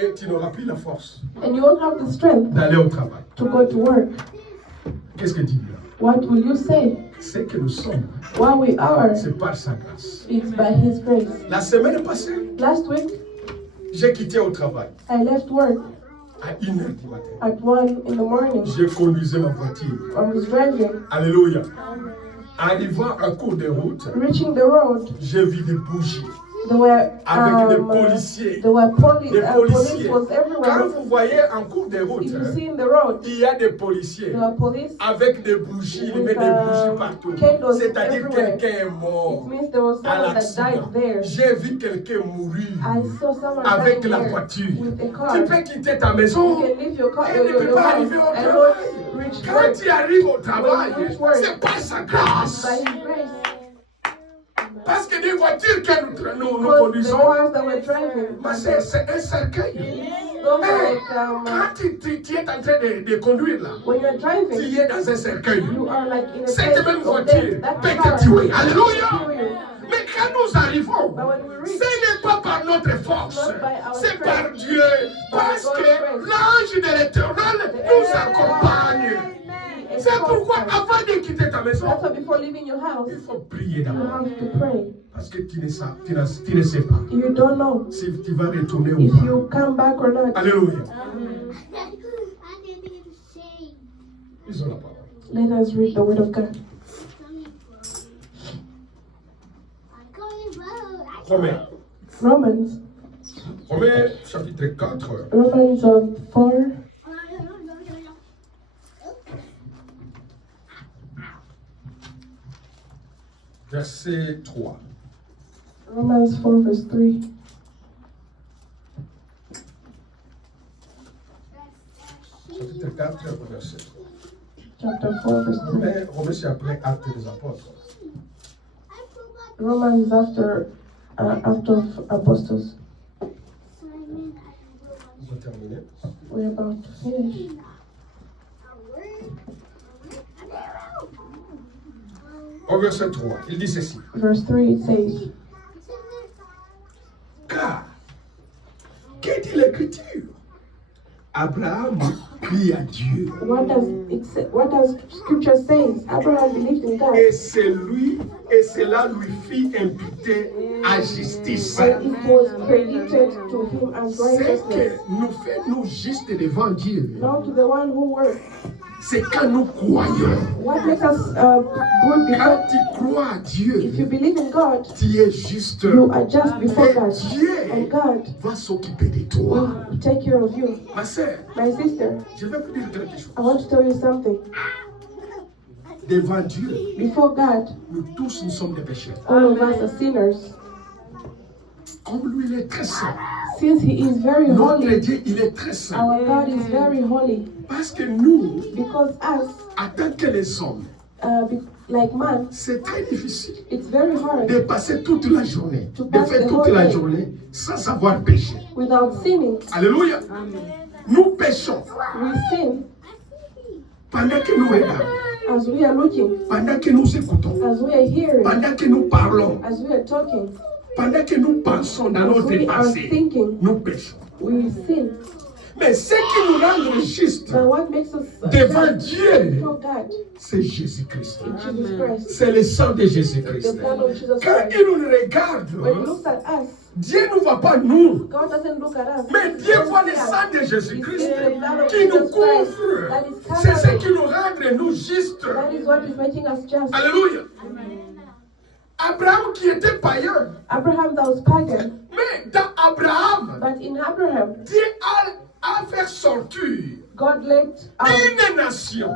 et tu n'auras plus la force and you won't have the strength d'aller au travail. to go to work. Qu'est-ce que tu dis là? What will you say? Ce que nous sommes, What we are, c'est par sa grâce. it's by His grace. La semaine passée, Last week, j'ai quitté au travail I left work à 1h du matin. at 1 in the morning. Je conduisais ma voiture. I was driving. Alléluia. Arrivant en cours de route, Reaching the road, j'ai vu des bougies there were avec des policiers. there were police. Des Police policiers. was Quand everywhere. vous voyez en cours de route, If you see in the road, il y a des policiers there were police. avec des bougies, ils mettent des bougies partout. Candles C'est-à-dire everywhere. quelqu'un est It mort means there was à someone that l'accident. died there. J'ai vu quelqu'un mourir I saw someone avec dying la there voiture. with a car. Tu peux quitter ta maison. You can leave your car, Et tu ne peux your pas house, arriver au and travail. not reach Quand work tu arrives au travail, When you reach work, c'est par sa grâce. by His grace. Parce que des voitures que nous Because the conduisons, cars that we're driving, ma sœur, c'est un cercueil. those are Hey, like, quand tu es en train de conduire là, when you're driving, tu es dans un cercueil. you are like in a Cette place même of voiture death. That peut car te tuer. will Alléluia. kill you. Mais quand nous arrivons, But when we reach, ce n'est pas par notre force, Not by our c'est strength, par Dieu. Parce God's que grace. l'ange de l'éternel nous accompagne. C'est pourquoi avant de quitter ta maison, That's why before leaving your house, il faut prier you d'abord. have to pray. Parce que tu ne sais pas You don't know si tu vas retourner ou if pas. you come back or not. Alléluia. Lisons la parole. Let us read the word of God. Romains. Romains chapitre 4. Romans 4, Verset 3. Romans 4 verse 3. Chapitre 4, verset 3. Chapter 4 verse 3. Romains, c'est après Actes des Apôtres. Romans after Act of Apostles. On va terminer. We're about to finish. Au verset 3, il dit ceci. Verse 3 it says, Car, qu'est dit l'Écriture? Abraham prie à Dieu. what does scripture says? Abraham believed in God, Et cela lui fit imputer à justice. and it was credited to him as C'est que righteousness. nous fait nous justes devant Dieu. Now to the one who works. C'est quand nous croyons. What makes us good before? Quand tu crois à If Dieu, you believe in God, tu es juste. you are just before Et God, Dieu and God va s'occuper de toi. will take care of you. Ma sœur, My sister, je vais vous dire quelque chose. I want to tell you something. Devant Dieu, Before God, nous tous nous sommes des pécheurs. all of us are sinners. Comme lui, il est très saint. Since He is very Notre holy, Dieu, il est très saint. our God is very holy. Parce que nous, Because us, en tant que les hommes, like man, c'est très difficile it's very hard de passer toute la journée, To de pass faire the toute whole la day. journée sans avoir péché. without sinning. Alléluia. Nous péchons We sin pendant que nous regardons, as we are looking, pendant que nous écoutons, as we are hearing, pendant que nous parlons, as we are talking, pendant que nous pensons dans as notre we are passé, thinking, nous péchons. we sin. Mais ce qui nous rend justes But what makes us devant just Dieu, before God c'est Jésus-Christ. is Jesus Christ, C'est le sang de the Jésus-Christ. blood of Jesus Quand Christ. il nous When He regarde, looks at us, Dieu ne voit pas nous, God doesn't look at us. mais Dieu He voit le sees us. sang de Jésus-Christ He sees the blood of qui nous Jesus Christ couvre. that is C'est ce covering. qui nous rend nous justes. That is what is making us just. Alléluia. Abraham qui était païen, Abraham that was pagan, mais dans Abraham, but in Abraham, Dieu a fait sortir God let out une nation.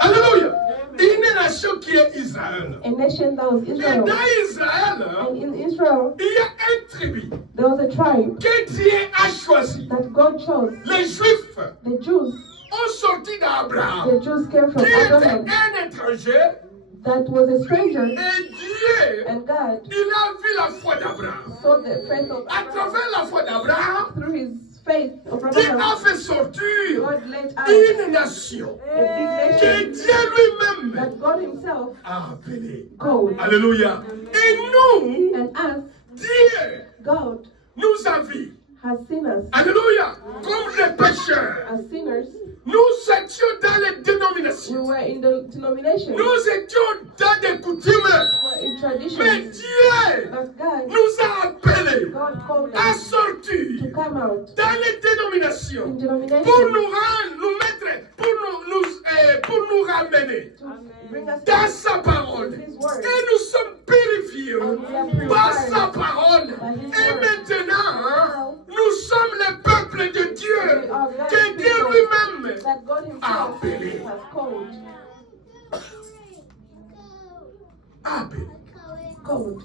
Alléluia. Une nation qui est Israël. a nation that was Et Israel. dans Israël, And in Israel, il y a une tribu there was a tribe que Dieu a choisi. that God chose. Les Juifs The Jews, ont sorti d'Abraham, the Jews came from qui était Abraham, un étranger, that was a stranger, et Dieu, and God il a vu la foi d'Abraham. saw the faith of À Abraham. travers la foi d'Abraham, Through his faith of Dieu a Abraham, fait sortir God let out une nation a big que nation Dieu lui-même that God himself a appelée. called. Alléluia. Et nous, And us, Dieu God, nous a vus. has seen us Alléluia. Comme des pécheurs. as sinners. Nous étions dans les We dénominations. were in the denomination, we Nous étions dans des coutumes. were in Mais traditions, Dieu but God, nous a appelés God called à us sortir to come out dans les dénominations in pour denomination nous mettre, pour nous ramener to bring us dans sa parole. His word. Et nous sommes purifiés And we are par purified sa parole. by His Et word. maintenant, nous sommes le peuple de Dieu We are God's que Dieu people lui-même that God himself appelé. has called. a appelé. Called.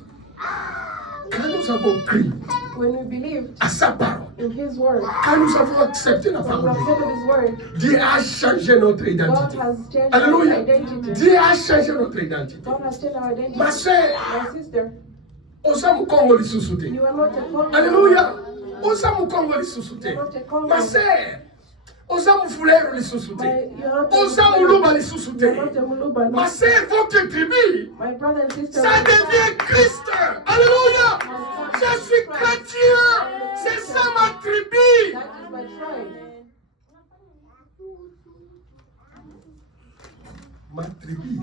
Quand nous avons cru When we believed à sa parole, in His word, quand nous avons accepté la when we parole, accepted His word, Dieu a changé notre God identité. has changed our Alléluia. identity. Dieu a changé notre identité. God has changed our identity. Ma soeur, My sister, oza mukongo lisusu te. You are not a Congo. Alléluia. Oza mukongo lisusu You te. are not a Congo. Ma sœur, oza mufulero lisusu te. You are not a Oza muluba lisusu You te. are not a Muluba. Ma sœur, votre tribu, My brother and sister. ça devient Christ. Alléluia. Je suis chrétien. C'est ça ma tribu. That is my tribe. Ma tribu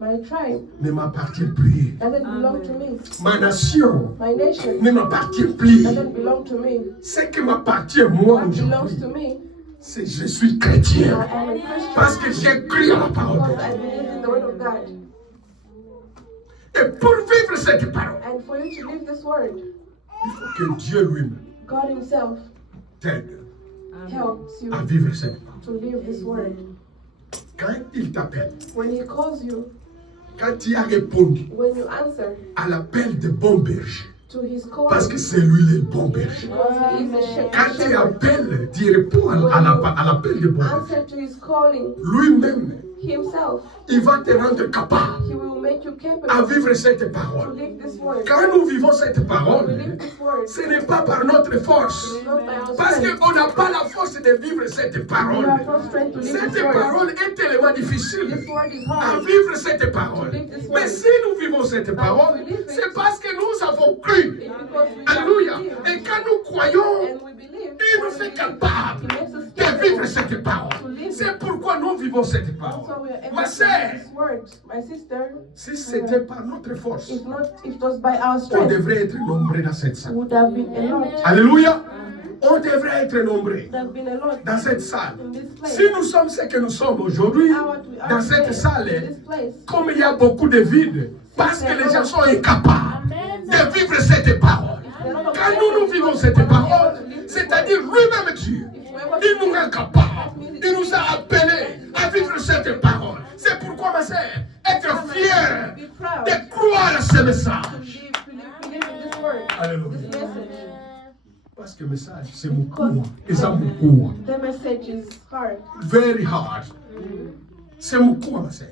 My tribe ne m'appartient plus. doesn't belong to me. Ma nation My nation ne m'appartient plus. doesn't belong to me. Ce qui m'appartient moi What belongs aujourd'hui, to me, c'est je suis chrétien. I am a Christian Parce que j'ai cru à la parole de because I Dieu. believe in the word of God. Et pour vivre cette parole, And for you to live this word, il faut que Dieu lui-même God Himself t'aide helps you à vivre cette parole. to live this word. Quand il t'appelle, When He calls you, quand tu as répondu when you answer à l'appel de bon berger, to His parce call, que c'est lui le bon berger. because He is the Quand tu shepherd. appelles, tu réponds à l'appel de bon berger. Answer to His calling, Lui-même, Himself, il va te rendre capable He will make you à capable vivre cette to parole. live this word. Quand nous vivons cette When we parole, live this word, ce n'est pas par notre force. it's not by our Parce strength. qu'on n'a pas la force de vivre cette We parole. have no strength to live Cette this word. parole est tellement difficile This word is à hard. vivre cette parole. Mais si nous vivons cette parole, c'est parce que nous avons cru. It's because we Alléluia. believe. Et quand nous croyons, And we believe. il nous fait capable He makes us de vivre capable. cette parole. C'est pourquoi nous vivons cette That's why parole. we are able Ma to sœur, live this word. My sister, si c'était par notre force, if it was by our on strength, devrait être nombreux dans cette salle. would have been a lot. Alléluia. On devrait être nombreux Would have been a lot dans cette salle. in this place. Si nous sommes ce que nous sommes aujourd'hui, We are dans cette today, salle, in this place, comme il y a beaucoup de vides, parce que les gens sont incapables de vivre cette parole. Quand nous vivons cette parole, c'est-à-dire lui-même Dieu, il nous rend capable. Il nous a appelés à vivre cette parole. C'est pourquoi, ma sœur, être fier be proud de croire à ce message. believe in this word, Alléluia. this message. Parce que le message, c'est mon cours. Et ça, mon cours. The message is hard. Very hard. C'est mon cours, ma sœur.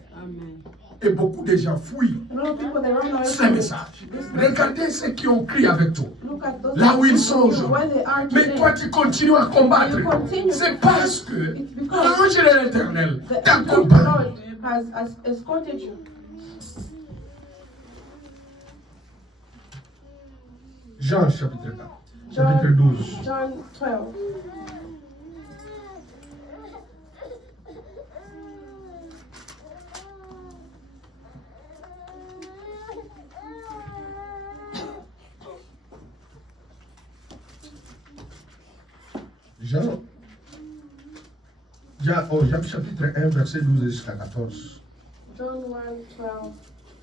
Et beaucoup de gens fuient A lot of people, they run away ce from message. Regardez ceux qui ont crié avec toi. Look at those Là où ils people, sont aujourd'hui. where they are Mais today. toi, tu continues à combattre. You continue. C'est parce que It's because l'ange de l'éternel The angel of the t'accompagne. Lord has escorted you. Jean chapitre 4, John, chapitre 12. John 12. Jean chapitre 1, verset 12 jusqu'à 14. John 1,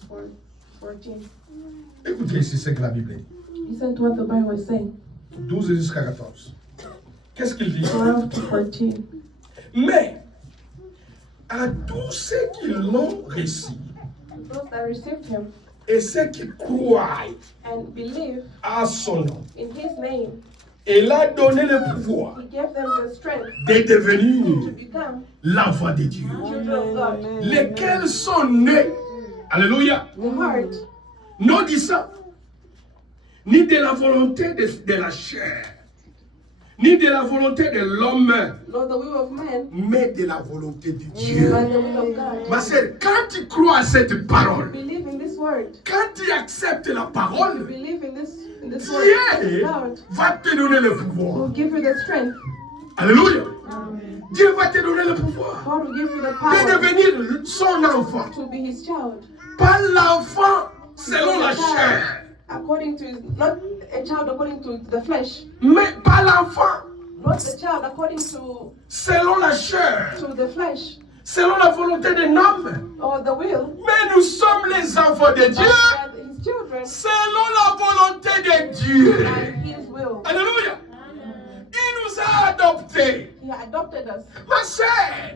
12, 14. Écoutez ici ce que la Bible dit. Listen to what the Bible is saying. 12 jusqu'à 14. Qu'est-ce qu'il dit? 12 to 14. Mais à tous ceux qui l'ont reçu Those that received him et ceux qui croient and believe à son nom, in his name, il a donné le pouvoir he gave them the strength de to devenir become l'enfant de Dieu. children of God. Lesquels sont nés, alléluia, The heart, non du sang, ni de la volonté de la chair, ni de la volonté de l'homme, not the will of man, mais de la volonté de Dieu. but the will of God. Ma sœur, quand tu crois à cette parole, Believe in this word. quand tu acceptes la parole, Believe in this word. Dieu God va te donner le will pouvoir. give you the strength. Alléluia. Dieu va te donner le pouvoir God will give you the de power devenir son enfant. to be his child. Pas l'enfant selon la chair, According to his, not a child according to the flesh, mais pas l'enfant not the child according to selon la chair, the flesh selon la volonté d'un homme. or the will, Mais nous sommes les enfants de Dieu but his children selon la volonté de Dieu. and his will. Alléluia. Il nous a adoptés. He adopted us. Ma sœur,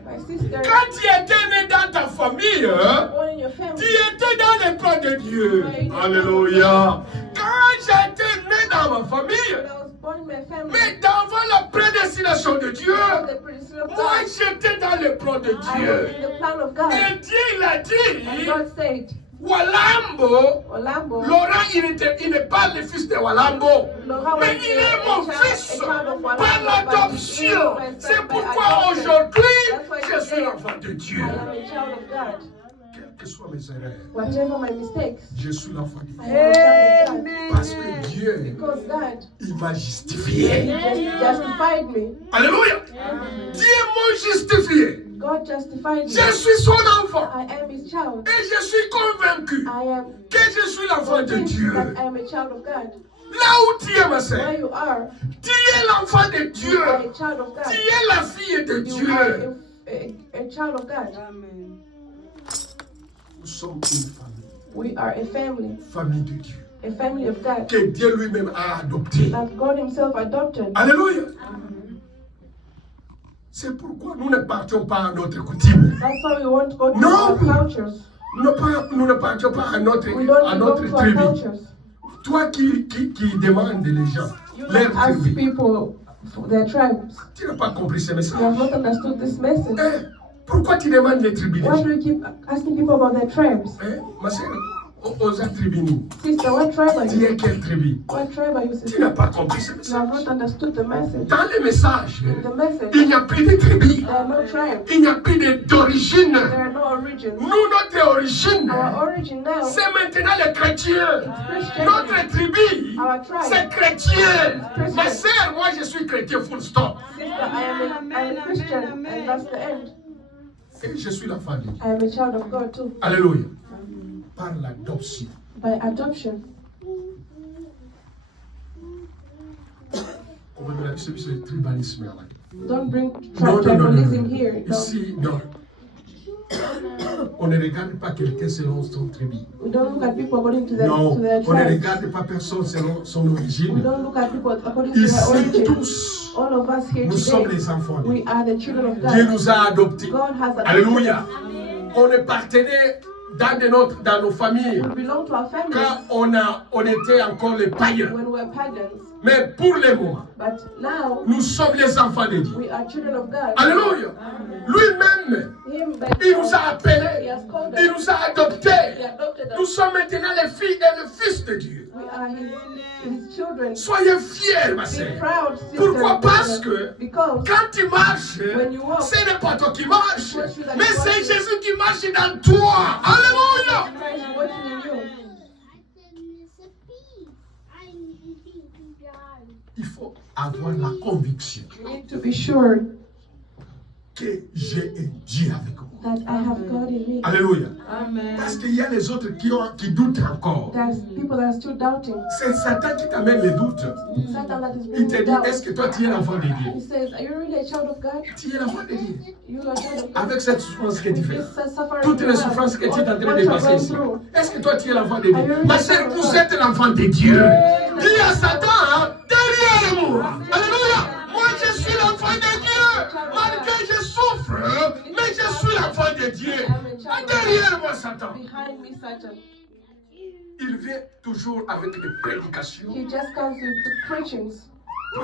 My sister, quand tu étais né dans ta famille, born in your tu family, étais dans les plans de Dieu. Alléluia. Quand j'étais né dans ma famille, when I was born in my family, mais devant la prédestination de Dieu, the predestination of moi God, j'étais dans les plans de I was Dieu. in the plan of God. Et Dieu il a And dit, God said, Walambo, Olambo, Laurent, il n'est pas le fils de Walambo. Laurent Mais was il est a mon child- fils a child of Walambo, par but he is l'adoption. my son C'est by pourquoi adoption. aujourd'hui, That's why je suis today, l'enfant de Dieu. I am a child of God. Quelles que soient mes erreurs, Whatever my mistakes, je suis l'enfant de I Dieu. am a child of God. Parce que Dieu, Because God il m'a justifié. justified me. Alléluia. Dieu m'a justifié. God justified me. Je suis son enfant. I am His child. Et je suis convaincu I am que je suis l'enfant de convinced Dieu. that I am a child of God. Là où tu es, ma Where sœur, you are, tu es l'enfant de you Dieu. are a child of God. Tu es la fille de You Dieu. are a child of God. Amen. Nous sommes une famille. We are a family Famille de Dieu. a family of God Que Dieu lui-même a adopté. that God Himself adopted. Alléluia. C'est pourquoi nous ne partions pas à notre coutume. That's why we won't go to No. our cultures. Nous ne partions pas à notre, We don't à go notre to our tribu. cultures. Toi qui demandes les gens, You leur don't ask tribu, people for their tribes. tu n'as pas compris ce They have message. not understood this message. Eh, pourquoi tu demandes les tribus des Why gens? do you keep asking people about their tribes? Eh, ma sœur, aux tribus, Sister, what tribe are tu you? es quelle tribu? What tribe are you, Tu sister? n'as pas compris ce You have message. not understood the message. Dans les messages, The message. il n'y a plus de tribus. There are no tribes. Il n'y a plus d'origine. There are no origins. Nous, notre origine, Our origin now c'est maintenant les chrétiens. Christian. Notre tribu, Our tribe. c'est chrétien. Christian. Ma sœur, moi je suis chrétien, full stop. Sister, I am a Christian, and that's the end. Et je suis l'enfant de Dieu. I am a child of God too. Alléluia. Par l'adoption. By adoption. On va dire c'est le tribalisme là. Don't bring Non, non, non, tribalism non. here. Don't. Ici, non. On ne regarde pas quelqu'un selon son tribu. We don't look at people according to Non, their on ne tribes. regarde pas personne selon son We origine. don't look at people according to their Ici, origin. tous, All of us here nous sommes today, les enfants de we Dieu. are the children of Dieu God. nous a adoptés. God has adopted Alléluia. us. On est partenaires dans nos familles We belong to our families quand on était encore les païens. when we're pagans. Mais pour le moment, But now, nous sommes les enfants de Dieu. we are children of God. Alléluia. Lui-même, Him, by il nous a He appelés. has called Il us. nous a He adoptés. adopted Nous us. sommes maintenant les filles et les fils de Dieu. We are His children. Soyez fiers, ma Be sœur. proud, sister. Pourquoi? and Parce brother. que Because quand tu marches, When you walk, ce n'est pas toi qui marches, it's not you that mais is c'est walking. Jésus qui marche dans toi. Alléluia. Christ is working in you. Il faut avoir la conviction You need to be sure que j'ai un Dieu avec moi. that I have God in me. Alléluia. Amen. Parce qu'il y a les autres qui doutent encore. There's people that are still doubting. C'est Satan qui t'amène les doutes. Satan that is Il bringing te dit, doubt. est-ce que toi tu es l'enfant de He Dieu? says, are you really a child of God? Tu es l'enfant de Dieu. You are a child of God. Avec cette souffrance que tu fais. This suffering Toutes you les have, souffrances que tu es en train de what you're passer going ici. through. Est-ce que toi tu es l'enfant de Dieu? Ma sœur, vous êtes l'enfant de Dieu. Dis à Satan, hein, derrière moi. Alléluia. Moi je suis l'enfant de Dieu. Malgré que je souffre, mais je suis l'enfant de Dieu. Derrière moi, Satan. Behind me, Satan. Il vient toujours avec des prédications He just comes with preachings pour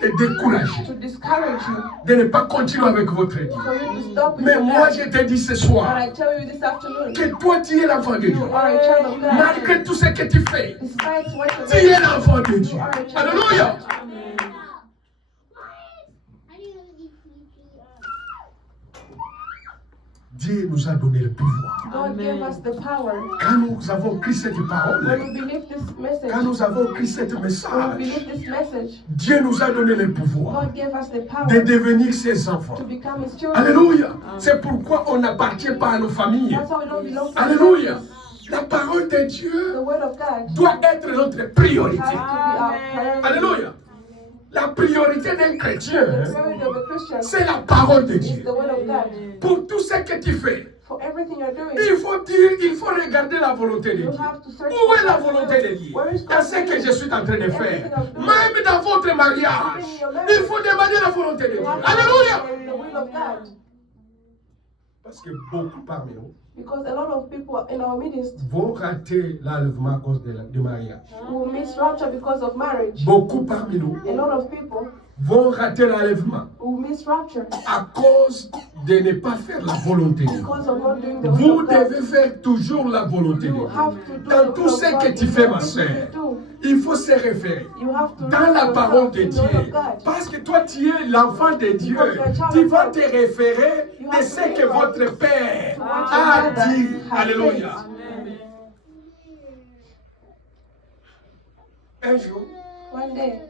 te décourager, to discourage you, de ne pas continuer avec votre vie. for you to stop with Mais your moi, life. je te dis ce But soir I tell you this afternoon, que toi, tu es l'enfant de Dieu. you are a child of God. Malgré tout ce que tu fais, Despite what tu es you're l'enfant de Dieu. you are a child of Alléluia. God. Dieu nous a donné le pouvoir. God gave us the power. Quand nous avons pris cette When parole, we believe this quand message, nous avons pris cette when we message, believe this message, Dieu nous a donné le pouvoir God gave us the de power devenir ses enfants. to become His children. Alléluia. C'est pourquoi on n'appartient pas à nos familles. That's why we don't belong to Alléluia. ourselves. La parole de Dieu The word of God doit être notre priorité. has to be our priority. Alléluia. La priorité d'un chrétien, The priority of a Christian c'est la parole de is Dieu. the word of God. Pour tout ce que tu fais, For everything you're doing, il faut dire, il faut regarder la volonté de you Dieu. have to search Où est for la God's volonté will. de Dieu? Where is Dans God's ce que will? je suis en train de faire. Everything I'm doing. Même dans votre mariage, il faut demander la volonté de Dieu. You have to Alléluia. search for the will of God. Parce que beaucoup parmi nous Because a lot of people in our midst vont rater l'enlèvement à cause du mariage. will miss rapture because of marriage. Beaucoup parmi nous A lot of people vont rater l'enlèvement will miss rapture à cause de ne pas faire la volonté de Dieu. because of not doing the will Vous of God. devez faire toujours la volonté de You Dieu. have to do Dans the tout will ce of que God tu in fais, ma everything soeur, you do. il faut se référer You have to dans la refer parole de yourself to the Dieu. will of God. Parce que toi, tu es l'enfant de Dieu. Tu vas te référer de ce que votre Père a dit. Alléluia. Un jour, One day,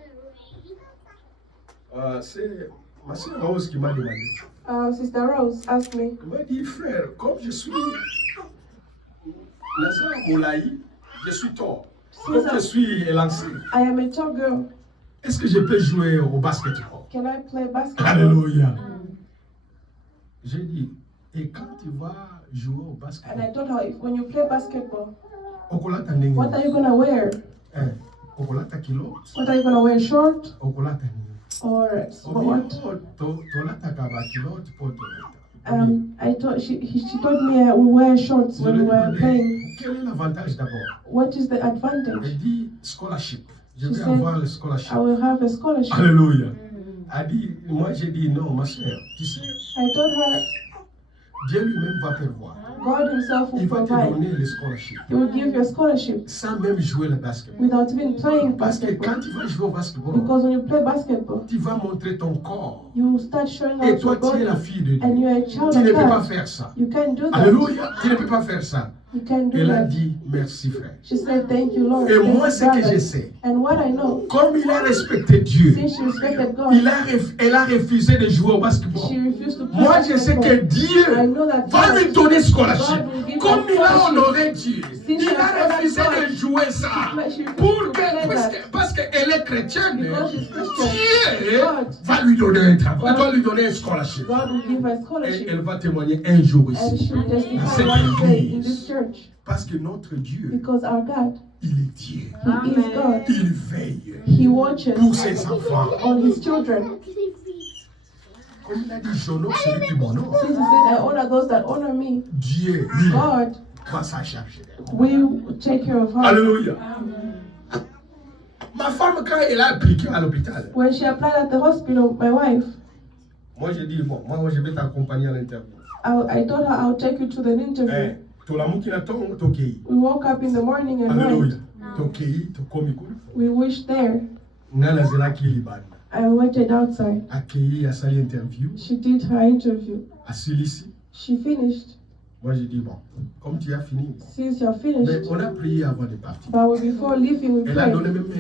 c'est ma soeur Rose qui m'a demandé. Sister Rose asked me, Elle m'a dit, frère, comme je suis Lazare Moulaï, je suis tort. Comme je suis élancé, I am a tall girl. est-ce que je peux jouer au basketball? Can I play basketball? Alléluia. J'ai dit, et quand tu vas jouer au And I basketball, told her, when you play basketball, okolata ndenge what are you going to wear? okolata kilote, What are you going to wear, short okolata nini? or what? Tolataka ba kilote po tolata. I told she told me we wear shorts Je when lui we ai were demandé, playing. quel est l'avantage d'abord? What is the advantage? Elle dit, scholarship. Je She vais said, avoir le scholarship. I will have a scholarship. Alléluia. Elle dit, moi j'ai dit non, ma chère. Tu sais, I told her, Dieu lui-même va prévoir. God Himself will Il va te provide. donner le scholarship. He will give you a scholarship Sans même jouer le basketball. without even playing Parce que basketball. quand tu vas jouer au basketball, Because when you play basketball, tu vas montrer ton corps. you will start showing Et out toi, your tu es la body. fille de And Dieu. you're a child Tu ne of peux pas God. faire ça. You can't do that. Alléluia. Tu ne peux pas faire ça. You can't do Elle a that. dit merci, frère. She said, thank you, Lord. Et Thank moi, you, ce que brother. je sais, And what I know, comme il a respecté Dieu, since she respected God, elle a refusé de jouer au basketball. she refused to play Moi, je sais que basketball. I Dieu know that va lui God, donner scholarship. God will give Comme her il a scholarship. honoré Dieu, il a refusé de jouer ça. Pour que, parce qu'elle est chrétienne, Because she's Christian. Dieu God. va lui donner un travail, va lui donner un scholarship. God will give her Et scholarship. elle va témoigner un jour And ici. she will testify Cette one day in église. this church. Parce que notre Dieu, Because our God, il est Dieu. He is God. Il veille He watches pour ses enfants. on His children. Comme il a dit, j'honore celui qui m'honore. Since He said, I honor those that honor me, Dieu, lui, God va s'en charger. will take care of her. Alléluia. Ma femme, quand elle a appliqué à l'hôpital, When she applied at the hospital, my wife, moi j'ai dit, bon, moi je vais t'accompagner à l'interview. I told her I'll take you to the interview. Eh, tolamuki tokei. We woke up in the morning and Alléluia. went. Tokei, tokomi kuna. We wished there. Nana zelaki libani. I waited outside. Akei asali interview. She did her interview. Asilisi. She finished. Moi j'ai dit, bon, comme tu as fini. Since you're Mais finished, on a prié avant de partir. but before leaving, we Elle a donné prayed.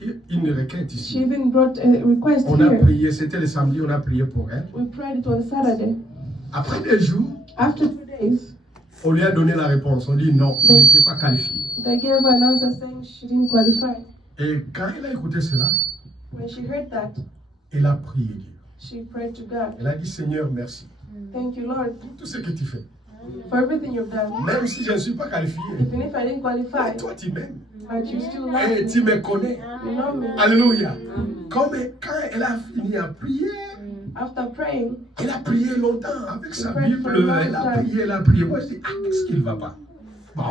même une requête She ici. even brought a request On a here. prié, c'était le samedi, on a prié pour elle. We prayed it on Saturday. Après 2 jours, After 2 days, on lui a donné la réponse. On dit non, il n'était pas qualifié. they gave her an answer saying she didn't qualify. Et quand elle a écouté cela, When she heard that, elle a prié Dieu. she prayed to God. Elle a dit, Seigneur, merci Thank you, Lord, pour tout ce que tu fais. for everything you've done. Même si je ne suis pas qualifié, Even if I didn't qualify, toi tu m'aimes. but you still love Et me. tu me connais. You know me. Alléluia. Comme quand elle a fini à prier, After praying, elle a prié longtemps avec sa prayed for a Bible. long Elle a time. prié, elle a prié. Moi je dis, ah, qu'est-ce qui ne va pas? Bon.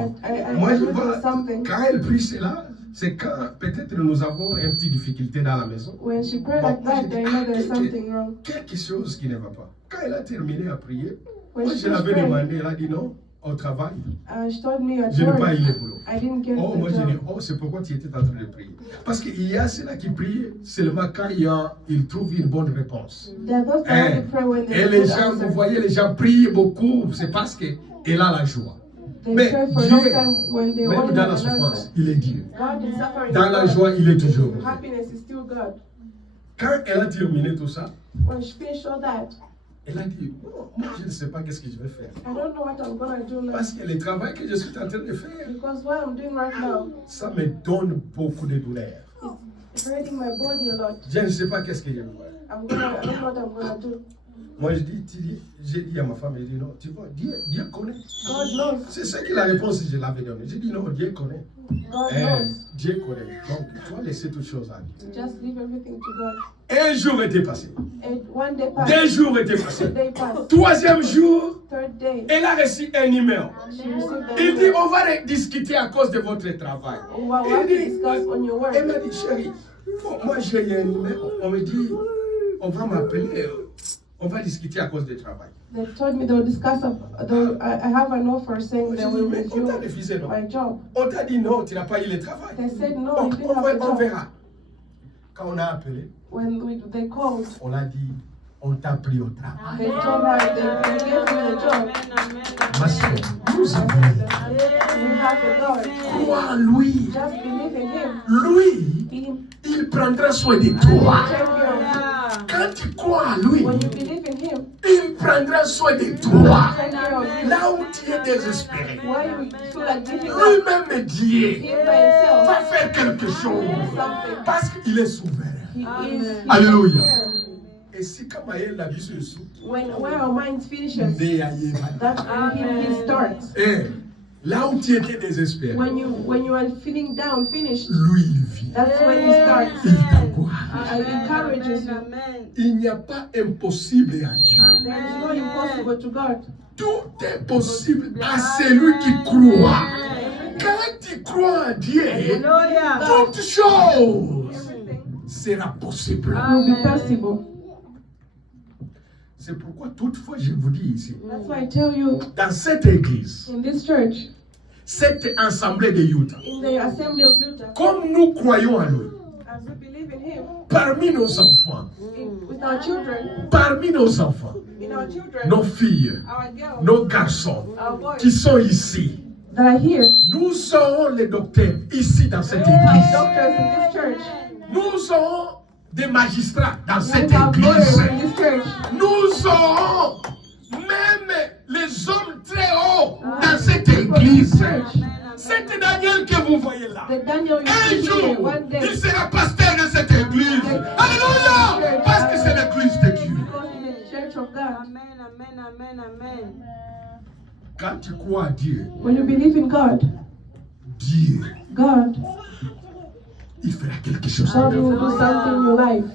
Moi je I vois, noticed something. quand elle prie cela, c'est quand peut-être nous avons une petite difficulté dans la maison. When she prayed like that, I know there's something wrong. Quelque chose qui ne va pas. Quand elle a terminé à prier, When moi she je was l'avais praying, demandé, elle a dit non, au travail. she told me at Je n'ai pas work, eu le boulot. I didn't get Oh, moi the j'ai dit, job. oh, c'est pourquoi tu étais en train de prier. Parce qu'il y a ceux-là qui prient seulement quand ils trouvent une bonne réponse. There are those that Hein? only pray when they Et get les good gens, answer. vous voyez, les gens prient beaucoup, c'est parce qu'elle a la joie. They Mais pray for a Dieu, long time when they même only dans have la an souffrance, answer. il est Dieu. God is suffering. Dans la God. joie, il est toujours. Happiness is still God. Quand elle a terminé tout ça, When she finished all that, elle a dit, oh, moi je ne sais pas qu'est-ce que je vais faire. I don't know what I'm gonna do now. Parce que le travail que je suis en train de faire, Because what I'm doing right now ça me donne beaucoup de douleur. is hurting my body a lot. Je ne sais pas qu'est-ce que je vais faire. I don't know what I'm gonna do. Moi, j'ai dit à ma femme, j'ai dit non, tu vois, Dieu connaît. God knows. C'est ça qui est la réponse que je l'avais donnée. J'ai dit non, Dieu connaît. God Hein, knows. Dieu connaît. Donc, tu vas laisser toutes choses à Dieu. Just leave everything to God. Un jour était passé. And one day passed. 2 jours étaient passés. Day passed. 3e jour, Third day, elle a reçu un email. she received the Il dit, email. on va discuter à cause de votre travail. We have Il to dit, discuss on your work. elle m'a dit, chérie, bon, moi j'ai eu un email. On me dit, on va m'appeler, on va discuter à cause du travail. They told me they'll discuss. I have an offer saying they will Mais on t'a review refusé, non? my job. On t'a dit non, tu n'as pas eu le travail. They said no, On, you didn't have the on job. verra. Quand on a appelé, They called, on a dit, on t'a pris au travail. they told her they gave me the job. Parce que nous avons You have the God. crois en lui. Just believe in Him. Lui, He il prendra soin de will toi. take care of you. Quand tu crois en lui, When you believe in Him, il prendra soin de He will toi. take care of you. Là où tu es désespéré, Why you feel like giving up? lui-même Dieu Him by himself. va faire quelque chose. Something. Parce qu'il est souverain. He is. Alléluia. here. Et si comme Aïe l'a vu sur le sou, Where our mind finishes, Ndé Aïe va. that's when he starts. Eh, là où tu étais désespéré, When you are feeling down, finished, lui il vit. that's when he starts. Il t'encourage. And encourages you. Il n'y a pas impossible à Dieu. There is no impossible to God. Tout est possible à celui qui croit. Quand tu crois en Dieu, toute chose sera possible. It will be possible. C'est pourquoi toutefois je vous dis ici, That's why I tell you, dans cette église, in this church, cette assemblée de Utah, in the assembly of Utah, comme nous croyons en lui, as we believe in Him, parmi nos enfants, with our children, parmi nos enfants, in our children, nos filles, our girls, nos garçons our boys qui sont ici, that are here, nous serons les docteurs ici dans cette we have église. doctors in this church, Nous serons des magistrats dans we cette have lawyers église. in this church, Nous serons même les hommes très hauts dans cette église. C'est Daniel que vous voyez là. the Daniel you Un see here, jour, one day, il sera pasteur de cette église. Alléluia! Parce que c'est l'église de Dieu. because in the church of God, Quand tu crois à Dieu, when you believe in God, Dieu, God, il fera quelque chose. God will do something in your life.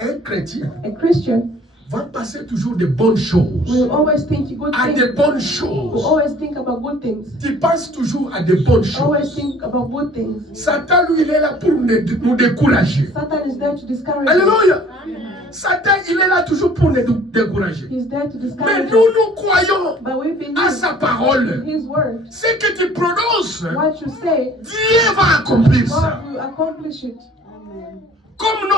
Un chrétien A Christian va passer toujours de bonnes choses. will always think good À things. de bonnes Will choses. always think about good things. Tu penses toujours à de bonnes Always choses. think about good things. Satan, lui, il est là pour nous décourager. Satan is there to discourage us. Alléluia. Satan, il est là toujours pour nous décourager. He's there to Mais discourage nous, us. nous croyons But we à believe sa in parole. His word. Ce que tu prononces, What you say, Dieu va accomplir ça. God will accomplish it. Comme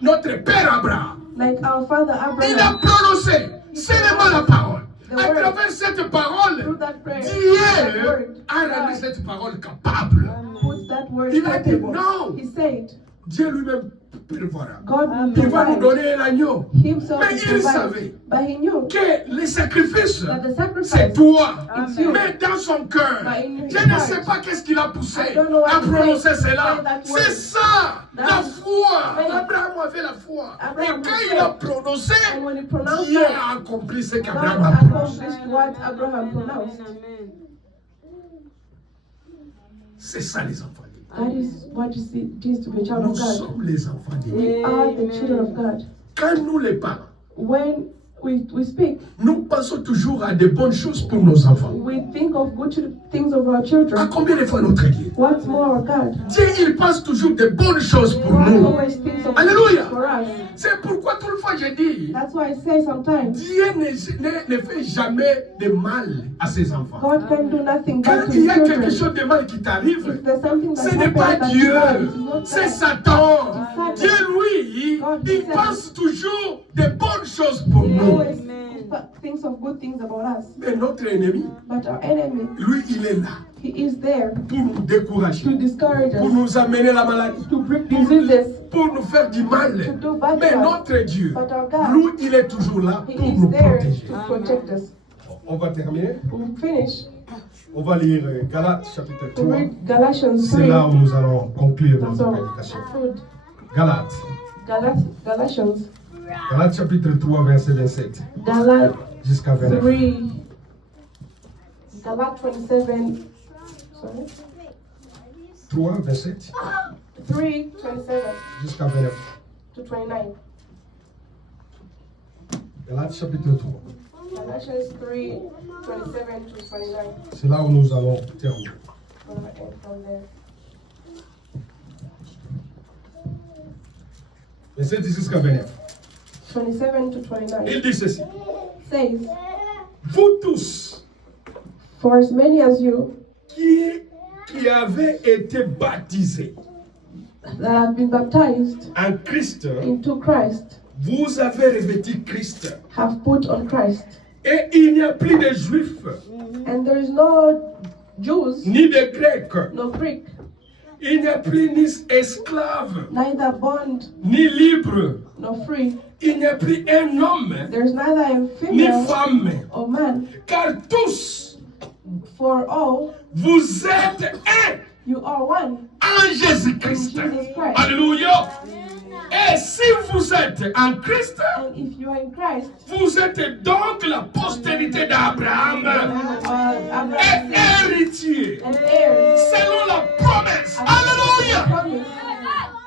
notre père Abraham. Like our father Il a Abraham, prononcé seulement la parole. À travers cette through parole, that prayer, Dieu that word, a rendu cette parole capable. puts that word Il a dit capable. non. He said, Dieu lui-même prévoira. God will Il va nous provide. donner un agneau. Himself Mais will il provide. savait But he knew que le sacrifice, that the c'est sacrifice, toi. it's you. Mais dans son cœur, But in his je ne heart, sais pas qu'est-ce qu'il a poussé I don't know what à prononcer made cela. that word. C'est ça, la That's foi. faith. Abraham avait la foi. Abraham Et quand had il a faith. prononcé, And when he pronounced Dieu that, a accompli ce God qu'Abraham a prononcé. accomplished what Abraham pronounced. C'est ça les enfants. That is what it is to be a child Nous of God. sommes les enfants de Dieu. We are the children of God. Quand nous les parents, When we speak, nous pensons toujours à de bonnes choses pour nos enfants. we think of good things of our À children. combien de fois notre Dieu? What's more, our God? Dieu, il pense toujours de bonnes choses pour God nous. always thinks of Alléluia. good for us. C'est pourquoi toute fois je dis, That's why I say sometimes Dieu ne fait jamais de mal à ses enfants. God can do nothing Quand bad to il his y a quelque children. chose de mal qui t'arrive, If there's something that ce n'est pas happens that Dieu, is not c'est God. Satan. Satan. Dieu, lui, God il himself. pense toujours de bonnes choses pour He nous. always thinks of good things about us. Mais notre ennemi, But our enemy, lui, il est là he is there pour nous décourager, to discourage pour us, nous amener la maladie, to bring diseases, pour nous faire du mal. to do bad Mais to us. notre Dieu, But our God, lui, il est toujours là He pour is nous there protéger. to protect us. On va terminer. We'll finish On va lire Galates chapitre to 3. read Galatians C'est 3. là où nous allons conclure That's notre all. prédication. Food. Galates. Galatians. Galates chapitre 3, verset 27 Galatians jusqu'à 29. 3. Galatians 27. Sorry. 3, 27 3:27 jusqu'à 29. to 29. Galates chapitre 3. Galatians 3:27 to 29. C'est là où nous allons terminer. Gonna end from there. Verset 10 jusqu'à 29. 27 to 29 Il dit ceci. says, Vous tous For as many as you qui avez été baptisés that have been baptized en Christ, into Christ vous avez revêtu Christ. have put on Christ. Et il n'y a plus de Juifs, And there is no Jews, ni de Grecs. no Greek, Il n'y a plus ni esclaves, neither bond, ni libres. no free. Il n'y a plus un homme, There is neither a ni female femme. or man, Car tous, for all vous êtes un you are one en Jésus-Christ. Alléluia. Et si vous êtes en Christ, And if you are in Christ, vous êtes donc la postérité d'Abraham Abraham et héritier and heirs, selon la promesse. Alléluia. promise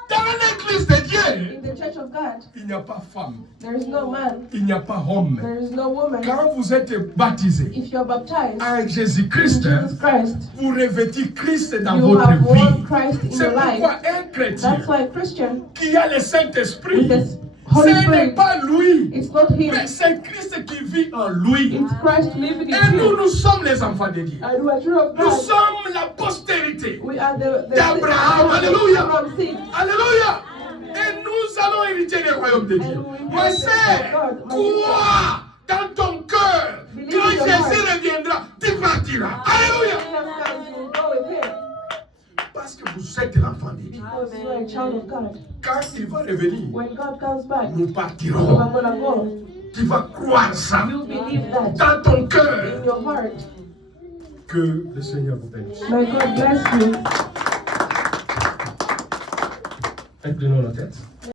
Dans l'église de Dieu, in the church of God. il n'y a pas femme, There is no man, il n'y a pas homme. there is no woman. Quand vous êtes baptisé If you are baptized en in Jésus-Christ, Jesus Christ, vous revêtez Christ dans you votre have vie. won Christ in C'est your pourquoi life. un chrétien That's why a Christian qui a le Saint-Esprit, with the Holy ce n'est Spirit, pas lui, it's not him, mais c'est Christ qui vit en lui. it's Christ living in Et nous, you. nous sommes les enfants de Dieu. And we are children of Nous God. sommes la postérité. We are the d'Abraham. Alléluia. Abraham's seed. Alléluia. Et nous allons hériter le royaume de Dieu. Ma sœur, crois dans ton cœur. Quand Jésus reviendra, tu partiras. Alléluia. Jesus comes, you will go with him Parce que vous êtes l'enfant de Dieu. because you are a child of God. Quand il va revenir, When God comes back, nous you partirons. are gonna go. Tu vas croire ça You believe that dans ton in cœur. your heart. Que le Seigneur vous bénisse. May God bless you. Inclinons la tête.